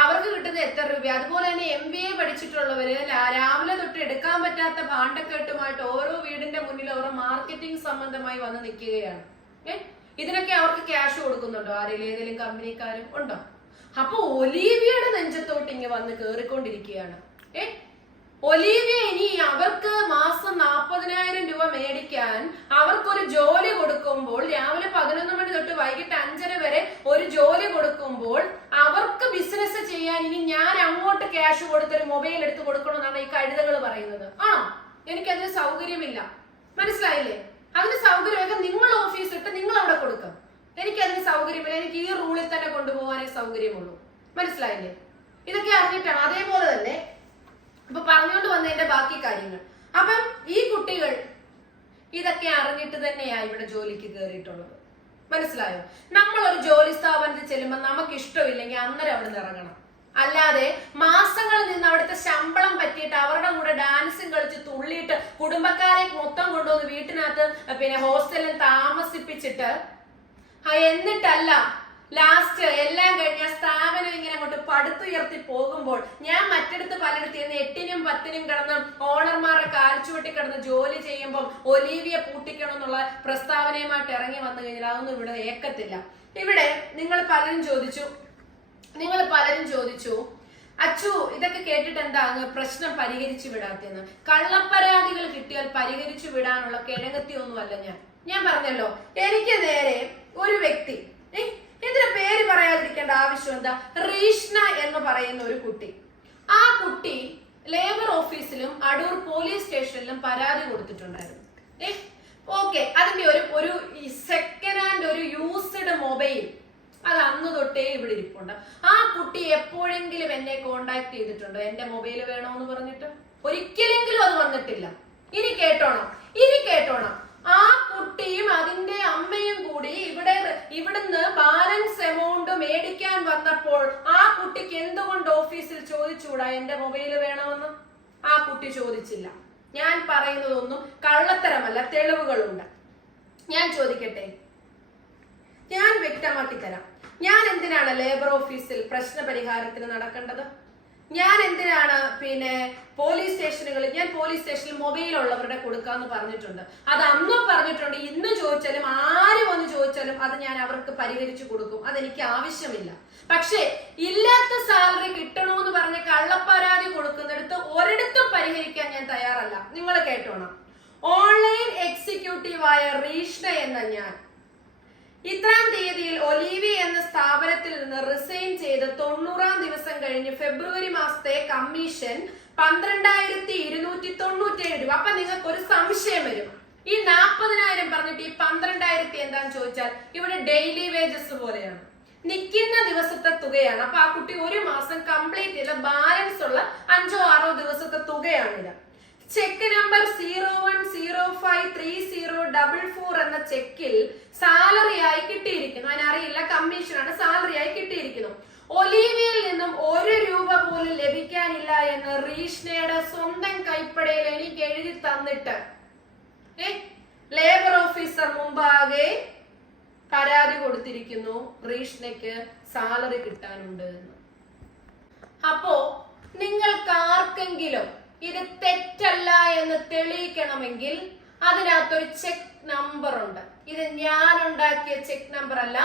അവർക്ക് കിട്ടുന്നത് എത്ര രൂപ? അതുപോലെ തന്നെ MBA പഠിച്ചിട്ടുള്ളവര് രാവിലെ തൊട്ട് എടുക്കാൻ പറ്റാത്ത ഭാണ്ഡക്കെട്ടുമായിട്ട് ഓരോ വീടിന്റെ മുന്നിൽ അവർ മാർക്കറ്റിംഗ് സംബന്ധമായി വന്ന് നിൽക്കുകയാണ്. ഇതിനൊക്കെ അവർക്ക് ക്യാഷ് കൊടുക്കുന്നുണ്ടോ? ഏതെങ്കിലും കമ്പനിക്കാരും ഉണ്ടോ? അപ്പൊ ഒലീവിയയുടെ നെഞ്ചത്തോട്ട് ഇങ്ങ് വന്ന് കേറിക്കൊണ്ടിരിക്കുകയാണ്. ഒലീവിയ ഇനി അവർക്ക് മാസം 40,000 രൂപ മേടിക്കാൻ അവർക്കൊരു ജോലി കൊടുക്കുമ്പോൾ, രാവിലെ 11 മണി തൊട്ട് വൈകിട്ട് 5:30 വരെ ഒരു ജോലി കൊടുക്കുമ്പോൾ അവർക്ക് ബിസിനസ് ചെയ്യാൻ ഇനി ഞാൻ അങ്ങോട്ട് ക്യാഷ് കൊടുത്തൊരു മൊബൈൽ എടുത്ത് കൊടുക്കണമെന്നാണ് ഈ കഴുതകൾ പറയുന്നത്. ആണോ? എനിക്കതിന് സൗകര്യമില്ല. മനസ്സിലായില്ലേ? അതിന് സൗകര്യമൊക്കെ നിങ്ങൾ ഓഫീസ് ഇട്ട് നിങ്ങൾ അവിടെ കൊടുക്കാം. എനിക്കതിന് സൗകര്യമില്ല. എനിക്ക് ഈ റൂളിൽ തന്നെ കൊണ്ടുപോകാനേ സൗകര്യമുള്ളൂ. മനസ്സിലായില്ലേ? ഇതൊക്കെ അറിഞ്ഞിട്ടാണ്. അതേപോലെ തന്നെ ഇപ്പൊ പറഞ്ഞുകൊണ്ട് വന്നതിന്റെ ബാക്കി കാര്യങ്ങൾ. അപ്പം ഈ കുട്ടികൾ ഇതൊക്കെ അറിഞ്ഞിട്ട് തന്നെയാ ഇവിടെ ജോലിക്ക് കയറിയിട്ടുള്ളത്. മനസ്സിലായോ? നമ്മൾ ഒരു ജോലി സ്ഥാപനത്തിൽ ചെല്ലുമ്പോൾ നമുക്ക് ഇഷ്ടമില്ലെങ്കിൽ അന്നേരം അവിടെ നിന്ന് ഇറങ്ങണം. അല്ലാതെ മാസങ്ങളിൽ നിന്ന് അവിടുത്തെ ശമ്പളം പറ്റിയിട്ട് അവരുടെ കൂടെ ഡാൻസും കളിച്ച് തുള്ളിയിട്ട് കുടുംബക്കാരെ മൊത്തം കൊണ്ടുവന്ന് വീട്ടിനകത്ത് ഹോസ്റ്റലിൽ താമസിപ്പിച്ചിട്ട് എന്നിട്ടല്ല ലാസ്റ്റ് എല്ലാം കഴിഞ്ഞ സ്ഥാപനം ഇങ്ങനെ അങ്ങോട്ട് പടുത്തുയർത്തി പോകുമ്പോൾ ഞാൻ മറ്റിടത്ത് പലയിടത്ത് 8-നും 10-നും കിടന്ന് ഓണർമാരുടെ കാൽച്ചുവട്ടി കിടന്ന് ജോലി ചെയ്യുമ്പോൾ ഒലീവിയ പൂട്ടിക്കണം എന്നുള്ള പ്രസ്താവനയുമായിട്ട് ഇറങ്ങി വന്നു കഴിഞ്ഞാൽ അതൊന്നും ഇവിടെ ഏക്കത്തില്ല. ഇവിടെ നിങ്ങൾ പലരും ചോദിച്ചു അച്ചു ഇതൊക്കെ കേട്ടിട്ട് എന്താ പ്രശ്നം പരിഹരിച്ചു വിടാത്തെന്ന്. കള്ളപ്പരാതികൾ കിട്ടിയാൽ പരിഹരിച്ചു വിടാനുള്ള കിഴങ്ങത്തിയൊന്നുമല്ല ഞാൻ പറഞ്ഞല്ലോ. എനിക്ക് നേരെ ഒരു വ്യക്തി, ഇതിന്റെ പേര് പറയാതിരിക്കേണ്ട ആവശ്യം എന്താ, റീഷ്ണ എന്ന് പറയുന്ന ഒരു കുട്ടി, ആ കുട്ടി ലേബർ ഓഫീസിലും അടൂർ പോലീസ് സ്റ്റേഷനിലും പരാതി കൊടുത്തിട്ടുണ്ടായിരുന്നു. ഓക്കെ, അതിന്റെ ഒരു സെക്കൻഡ് ഹാൻഡ് ഒരു യൂസ്ഡ് മൊബൈൽ അത് അന്ന് തൊട്ട് തൊട്ടേ ഇവിടെ ഇരിപ്പുണ്ട്. ആ കുട്ടി എപ്പോഴെങ്കിലും എന്നെ കോണ്ടാക്ട് ചെയ്തിട്ടുണ്ടോ എന്റെ മൊബൈൽ വേണോന്ന് പറഞ്ഞിട്ട്? ഒരിക്കലെങ്കിലും അത് വന്നിട്ടില്ല. ഇനി കേട്ടോണം, ആ കുട്ടിയും അതിന്റെ അമ്മയും കൂടി ഇവിടുന്ന് ബാലൻസ് എമൗണ്ട് മേടിക്കാൻ വന്നപ്പോൾ ആ കുട്ടിക്ക് എന്തുകൊണ്ട് ഓഫീസിൽ ചോദിച്ചൂടാ എന്റെ മൊബൈൽ വേണമെന്ന്? ആ കുട്ടി ചോദിച്ചില്ല. ഞാൻ പറയുന്നതൊന്നും കള്ളത്തരമല്ല, തെളിവുകളുണ്ട്. ഞാൻ ചോദിക്കട്ടെ, ഞാൻ വ്യക്തമാക്കി തരാം. ഞാൻ എന്തിനാണ് ലേബർ ഓഫീസിൽ പ്രശ്ന പരിഹാരത്തിന് നടക്കേണ്ടത്? ഞാൻ എന്തിനാണ് പോലീസ് സ്റ്റേഷനുകളിൽ, ഞാൻ പോലീസ് സ്റ്റേഷനിൽ മൊബൈൽ ഉള്ളവരുടെ കൊടുക്കാന്ന് പറഞ്ഞിട്ടുണ്ട്. അത് അന്നും പറഞ്ഞിട്ടുണ്ട്. ഇന്ന് ചോദിച്ചാലും ആര് വന്ന് ചോദിച്ചാലും അത് ഞാൻ അവർക്ക് പരിഹരിച്ചു കൊടുക്കും. അതെനിക്ക് ആവശ്യമില്ല. പക്ഷേ ഇല്ലാത്ത സാലറി കിട്ടണമെന്ന് പറഞ്ഞ് കള്ളപ്പരാതി കൊടുക്കുന്നിടത്ത് ഒരിടത്തും പരിഹരിക്കാൻ ഞാൻ തയ്യാറല്ല. നിങ്ങൾ കേട്ടോണം. ഓൺലൈൻ എക്സിക്യൂട്ടീവായ റീഷ്ണ എന്ന ഞാൻ ഇത്രാം തീയതിയിൽ ഒലീവിയ എന്ന സ്ഥാപനത്തിൽ നിന്ന് റിസൈൻ ചെയ്ത് 90-ാം ദിവസം കഴിഞ്ഞ് ഫെബ്രുവരി മാസത്തെ കമ്മീഷൻ 12,297 രൂപ. അപ്പൊ നിങ്ങൾക്ക് ഒരു സംശയം വരും, ഈ 40,000 പറഞ്ഞിട്ട് ഈ 12,000 എന്താന്ന് ചോദിച്ചാൽ ഇവിടെ ഡെയിലി വേജസ് പോലെയാണ്, നിൽക്കുന്ന ദിവസത്തെ തുകയാണ്. അപ്പൊ ആ കുട്ടി ഒരു മാസം കംപ്ലീറ്റ് ചെയ്ത ബാലൻസ് ഉള്ള 5-6 ദിവസത്തെ തുകയാണിത്. ചെക്ക് നമ്പർ 01053044 എന്ന ചെക്കിൽ സാലറി ആയി കിട്ടിയിരിക്കുന്നു. അതിനറിയില്ല, കമ്മീഷനാണ്, സാലറി ആയി കിട്ടിയിരിക്കുന്നു. ഒലീവിയയിൽ നിന്നും 1 രൂപ പോലും ലഭിക്കാനില്ല എന്ന് റീഷ്ണയുടെ സ്വന്തം കൈപ്പടയിൽ എനിക്ക് എഴുതി തന്നിട്ട് ലേബർ ഓഫീസർ മുമ്പാകെ പരാതി കൊടുത്തിരിക്കുന്നു, റീഷ്ണയ്ക്ക് സാലറി കിട്ടാനുണ്ട് എന്ന്. അപ്പോ നിങ്ങൾക്ക് ആർക്കെങ്കിലും ഇത് തെറ്റല്ല എന്ന് തെളിയിക്കണമെങ്കിൽ അതിനകത്തൊരു ചെക്ക് നമ്പർ ഉണ്ട്. ഇത് ഞാൻ ഉണ്ടാക്കിയ ചെക്ക് നമ്പർ അല്ല,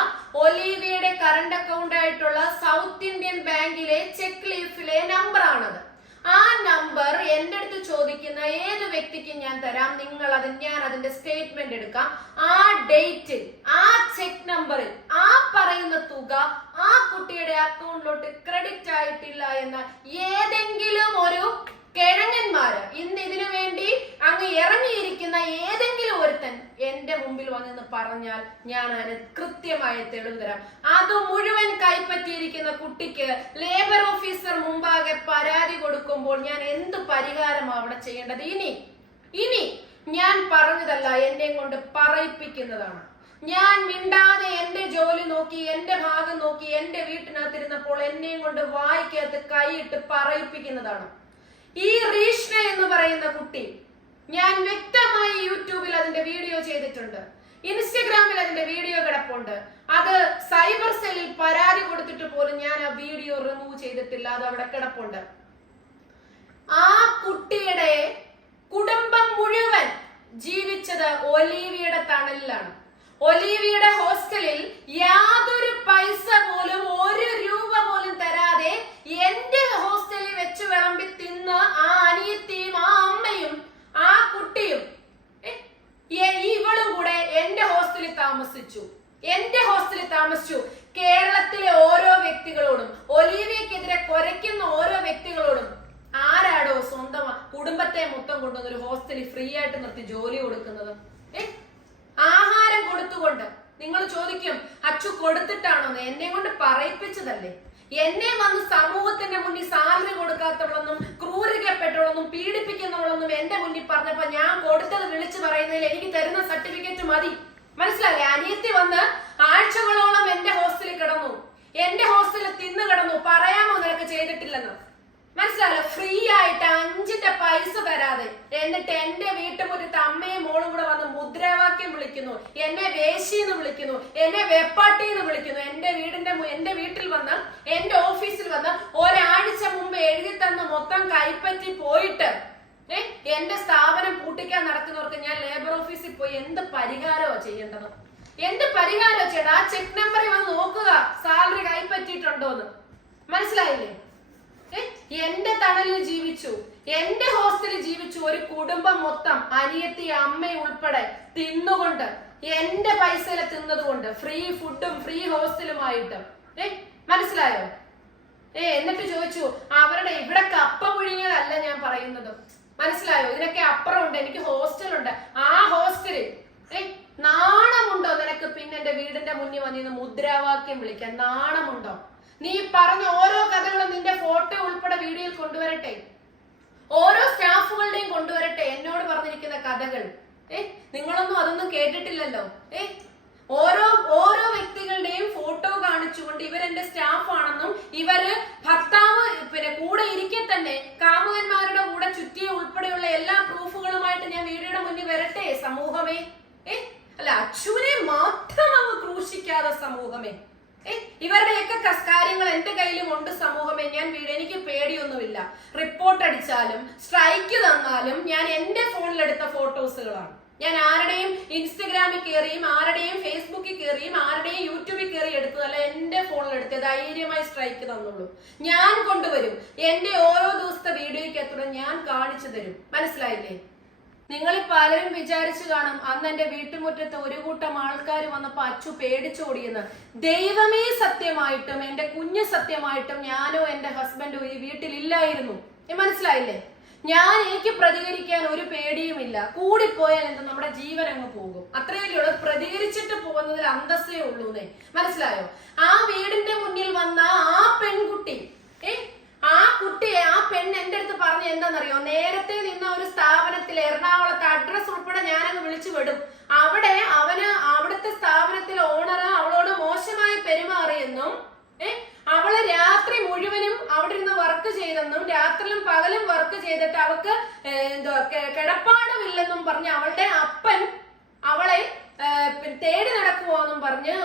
ഒലീവിയയുടെ കറണ്ട് അക്കൗണ്ട് ആയിട്ടുള്ള സൗത്ത് ഇന്ത്യൻ ബാങ്കിലെ ചെക്ക് ലീഫിലെ നമ്പർ ആണത്. ആ നമ്പർ എന്റെ അടുത്ത് ചോദിക്കുന്ന ഏത് വ്യക്തിക്കും ഞാൻ തരാം. ഞാൻ അതിന്റെ സ്റ്റേറ്റ്മെന്റ് എടുക്കാം. ആ ഡേറ്റിൽ, ആ ചെക്ക് നമ്പറിൽ ആ പറയുന്ന തുക ആ കുട്ടിയുടെ അക്കൗണ്ടിലോട്ട് ക്രെഡിറ്റ് ആയിട്ടില്ല എന്ന ഏതെങ്കിലും ഒരു കിഴങ്ങന്മാര് ഇന്ന് ഇതിനു വേണ്ടി അങ്ങ് ഇറങ്ങിയിരിക്കുന്ന ഏതെങ്കിലും ഒരുത്തൻ എന്റെ മുമ്പിൽ വന്നെന്ന് പറഞ്ഞാൽ ഞാൻ അതിന് കൃത്യമായ തെളിവ് തരാം. അത് മുഴുവൻ കൈപ്പറ്റിയിരിക്കുന്ന കുട്ടിക്ക് ലേബർ ഓഫീസർ മുമ്പാകെ പരാതി കൊടുക്കുമ്പോൾ ഞാൻ എന്ത് പരിഹാരമാണ് അവിടെ ചെയ്യേണ്ടത്? ഇനി ഞാൻ പറഞ്ഞതല്ല, എന്നെ കൊണ്ട് പറയിപ്പിക്കുന്നതാണ്. ഞാൻ മിണ്ടാതെ എന്റെ ജോലി നോക്കി, എന്റെ ഭാഗം നോക്കി, എന്റെ വീട്ടിനകത്തിരുന്നപ്പോൾ എന്നെയും കൊണ്ട് വായിക്കകത്ത് കൈയിട്ട് പറയിപ്പിക്കുന്നതാണ്. ഈ റീഷ്ണ എന്ന് പറയുന്ന കുട്ടി, ഞാൻ വ്യക്തമായി യൂട്യൂബിൽ അതിന്റെ വീഡിയോ ചെയ്തിട്ടുണ്ട്, ഇൻസ്റ്റഗ്രാമിൽ അതിന്റെ വീഡിയോ കിടപ്പുണ്ട്. അത് സൈബർ സെല്ലിൽ പരാതി കൊടുത്തിട്ട് പോലും ഞാൻ ആ വീഡിയോ റിമൂവ് ചെയ്തിട്ടില്ല, അത് അവിടെ കിടപ്പുണ്ട്. ആ കുട്ടിയുടെ കുടുംബം മുഴുവൻ ജീവിച്ചത് ഒലീവിയയുടെ തണലിലാണ്. ഒലീവിയയുടെ ഹോസ്റ്റലിൽ യാതൊരു പൈസ പോലും, 1 രൂപ പോലും തരാതെ എന്റെ ഹോസ്റ്റലിൽ വെച്ച് വിളമ്പി തിന്ന് ആ അനിയത്തിയും ആ അമ്മയും ആ കുട്ടിയും ഇവളും കൂടെ എന്റെ ഹോസ്റ്റലിൽ താമസിച്ചു. കേരളത്തിലെ ഓരോ വ്യക്തികളോടും, ഒലീവിയക്കെതിരെ കുരയ്ക്കുന്ന ഓരോ വ്യക്തികളോടും ആരാടോ സ്വന്തം കുടുംബത്തെ മൊത്തം കൊണ്ടുവന്നൊരു ഹോസ്റ്റലിൽ ഫ്രീ ആയിട്ട് നിർത്തി ജോലി കൊടുക്കുന്നത്? ആഹാരം കൊടുത്തുകൊണ്ട്. നിങ്ങൾ ചോദിക്കും, അച്ചു കൊടുത്തിട്ടാണോ? എന്നെ കൊണ്ട് പറയിപ്പിച്ചതല്ലേ. എന്നെ വന്ന് സമൂഹത്തിന്റെ മുന്നിൽ സാലറി കൊടുക്കാത്തവളൊന്നും, ക്രൂരിക്കപ്പെട്ടവളൊന്നും, പീഡിപ്പിക്കുന്നവളൊന്നും എന്റെ മുന്നിൽ പറഞ്ഞപ്പോ ഞാൻ കൊടുത്തത് വിളിച്ചു പറയുന്നതിൽ എനിക്ക് തരുന്ന സർട്ടിഫിക്കറ്റ് മതി. മനസ്സിലായില്ലേ? അനിയത്തി വന്ന് ആഴ്ചകളോളം എന്റെ ഹോസ്റ്റലിൽ കിടന്നു, എന്റെ ഹോസ്റ്റലിൽ തിന്നു കിടന്നു. പറയാമോ നിനക്ക് ചെയ്തിട്ടില്ലെന്ന്? മനസ്സിലായല്ലോ? ഫ്രീ ആയിട്ട് 5 പൈസ തരാതെ. എന്നിട്ട് എന്റെ വീട്ടുമുറ്റത്ത് അമ്മയും മോളും കൂടെ വന്ന് മുദ്രാവാക്യം വിളിക്കുന്നു, എന്നെ വേശിന്ന് വിളിക്കുന്നു, എന്നെ വെപ്പാട്ടിന്ന് വിളിക്കുന്നു. എന്റെ വീട്ടിൽ വന്ന്, എന്റെ ഓഫീസിൽ വന്ന് ഒരാഴ്ച മുമ്പ് എഴുതി തന്ന് മൊത്തം കൈപ്പറ്റി പോയിട്ട് എന്റെ സ്ഥാപനം പൂട്ടിക്കാൻ നടക്കുന്നവർക്ക് ഞാൻ ലേബർ ഓഫീസിൽ പോയി എന്ത് പരിഹാരമോ ചെയ്യേണ്ടത്? എന്ത് പരിഹാരമോ ചെയ്യേണ്ടത്? ആ ചെക്ക് നമ്പറിൽ വന്ന് നോക്കുക സാലറി കൈപ്പറ്റിയിട്ടുണ്ടോന്ന്. മനസ്സിലായില്ലേ? എന്റെ തണലിൽ ജീവിച്ചു, എന്റെ ഹോസ്റ്റലിൽ ജീവിച്ചു ഒരു കുടുംബം മൊത്തം, അനിയത്തി അമ്മയും ഉൾപ്പെടെ തിന്നുകൊണ്ട്, എന്റെ പൈസയിൽ തിന്നതുകൊണ്ട്, ഫ്രീ ഫുഡും ഫ്രീ ഹോസ്റ്റലുമായിട്ട്. മനസ്സിലായോ? എന്നിട്ട് ചോദിച്ചു, അവരുടെ ഇവിടെ കപ്പ പുഴുങ്ങിയതല്ല ഞാൻ പറയുന്നത്. മനസ്സിലായോ? ഇതിനൊക്കെ അപ്പുറമുണ്ട്, എനിക്ക് ഹോസ്റ്റലുണ്ട്. ആ ഹോസ്റ്റലിൽ നാണമുണ്ടോ നിനക്ക് പിന്നെ എന്റെ വീടിന്റെ മുന്നിൽ വന്നിന്ന് മുദ്രാവാക്യം വിളിക്കാൻ? നാണമുണ്ടോ? നീ പറഞ്ഞ ഓരോ കഥകളും നിന്റെ ഫോട്ടോ ഉൾപ്പെടെ വീഡിയോയിൽ കൊണ്ടുവരട്ടെ, ഓരോ സ്റ്റാഫുകളുടെയും കൊണ്ടുവരട്ടെ എന്നോട് പറഞ്ഞിരിക്കുന്ന കഥകൾ. നിങ്ങളൊന്നും അതൊന്നും കേട്ടിട്ടില്ലല്ലോ. ഓരോ വ്യക്തികളുടെയും ഫോട്ടോ കാണിച്ചുകൊണ്ട് ഇവരെന്റെ സ്റ്റാഫ് ആണെന്നും ഇവര് ഭർത്താവ് പിന്നെ കൂടെ ഇരിക്കെ തന്നെ കാമുകന്മാരുടെ കൂടെ ചുറ്റിയ ഉൾപ്പെടെയുള്ള എല്ലാ പ്രൂഫുകളുമായിട്ട് ഞാൻ വീഡിയോയുടെ മുന്നിൽ വരട്ടെ സമൂഹമേ? അല്ല, അച്ഛനെ മാത്രം അങ്ങ് ക്രൂശിക്കാതെ സമൂഹമേ. ഇവരുടെയൊക്കെ കാര്യങ്ങൾ എന്റെ കയ്യിലും ഉണ്ട് സമൂഹമേ. ഞാൻ എനിക്ക് പേടിയൊന്നുമില്ല. റിപ്പോർട്ട് അടിച്ചാലും സ്ട്രൈക്ക് തന്നാലും ഞാൻ എന്റെ ഫോണിലെടുത്ത ഫോട്ടോസുകളാണ്. ഞാൻ ആരുടെയും ഇൻസ്റ്റഗ്രാമിൽ കയറിയും ആരുടെയും ഫേസ്ബുക്കിൽ കയറിയും ആരുടെയും യൂട്യൂബിൽ കയറി എടുത്തതല്ല, എന്റെ ഫോണിലെടുത്ത് ധൈര്യമായി സ്ട്രൈക്ക് തന്നുള്ളൂ. ഞാൻ കൊണ്ടുവരും. എന്റെ ഓരോ ദിവസത്തെ വീഡിയോയ്ക്കകത്തൂടെ ഞാൻ കാണിച്ചു തരും. മനസ്സിലായില്ലേ? നിങ്ങൾ പലരും വിചാരിച്ചു കാണും അന്ന് എന്റെ വീട്ടുമുറ്റത്ത് ഒരു കൂട്ടം ആൾക്കാർ വന്നപ്പോ അച്ചു പേടിച്ചോടിയെന്ന്. ദൈവമേ സത്യമായിട്ടും എന്റെ കുഞ്ഞ് സത്യമായിട്ടും ഞാനോ എന്റെ ഹസ്ബൻഡോ ഈ വീട്ടിലില്ലായിരുന്നു. മനസ്സിലായില്ലേ? എനിക്ക് പ്രതികരിക്കാൻ ഒരു പേടിയുമില്ല. കൂടിപ്പോയാൽ എന്താ, നമ്മുടെ ജീവൻ അങ്ങ് പോകും. അത്രയല്ലേ ഉള്ളൂ. പ്രതികരിച്ചിട്ട് പോകുന്നതിൽ അന്തസ്സേ ഉള്ളൂന്നേ. മനസ്സിലായോ? ആ വീടിന്റെ മുന്നിൽ വന്ന ആ പെൺകുട്ടി, ആ പെണ്ണ് എന്റെ അടുത്ത് പറഞ്ഞ എന്താണെന്നറിയോ? നേരത്തെ നിന്ന ഒരു സ്ഥാപനത്തിൽ എറണാകുളത്തെ അഡ്രസ് ഉൾപ്പെടെ ഞാനങ്ങ് വിളിച്ചു വിടും. അവിടുത്തെ സ്ഥാപനത്തിലെ ഓണർ അവളോട് മോശമായി പെരുമാറിയെന്നും അവള് രാത്രി മുഴുവനും അവിടെ ഇരുന്ന് വർക്ക് ചെയ്തെന്നും രാത്രിയിലും പകലും വർക്ക് ചെയ്തിട്ട് അവൾക്ക് കിടപ്പാടമില്ലെന്നും പറഞ്ഞ് അവളുടെ അപ്പൻ അവളെ തേടി നടക്കുവോന്നും പറഞ്ഞ്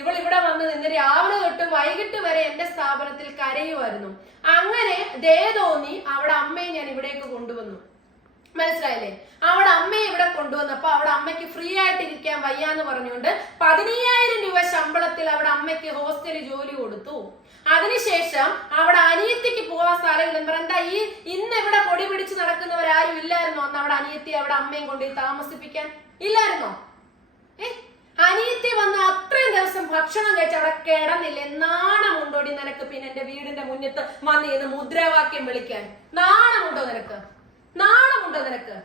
ഇവിടെ വന്ന് നിന്ന് രാവിലെ തൊട്ട് വൈകിട്ട് വരെ എന്റെ സ്ഥാപനത്തിൽ കരയുമായിരുന്നു. അങ്ങനെ ദേ തോന്നി അവിടെ അമ്മയെ ഞാൻ ഇവിടേക്ക് കൊണ്ടുവന്നു. മനസ്സിലായില്ലേ? അവിടെ അമ്മയെ ഇവിടെ കൊണ്ടുവന്നപ്പോ അവിടെ അമ്മയ്ക്ക് ഫ്രീ ആയിട്ട് ഇരിക്കാൻ വയ്യാന്ന് പറഞ്ഞുകൊണ്ട് 15,000 രൂപ ശമ്പളത്തിൽ അവിടെ അമ്മയ്ക്ക് ഹോസ്റ്റലിൽ ജോലി കൊടുത്തു. അതിനുശേഷം അവിടെ അനിയത്തിക്ക് പോവാൻ സ്ഥലമില്ലെന്ന് എന്താ ഇന്ന് ഇവിടെ പൊടി പിടിച്ച് നടക്കുന്നവരാരും ഇല്ലായിരുന്നോ അന്ന് അവിടെ അനിയത്തി അവിടെ അമ്മയും കൊണ്ടുപോയി താമസിപ്പിക്കാൻ? ഇല്ലായിരുന്നോ? അനിയത്തി വന്ന് അത്രയും ദിവസം ഭക്ഷണം കഴിച്ച് അവിടെ കിടന്നില്ലേ? നാണമുണ്ടോടി നിനക്ക് പിന്നെ എന്റെ വീടിന്റെ മുന്നത്ത് വന്ന് ഇന്ന് മുദ്രാവാക്യം വിളിക്കാൻ? നാണമുണ്ടോ നിനക്ക്? നാണമുണ്ടോ നിനക്ക്?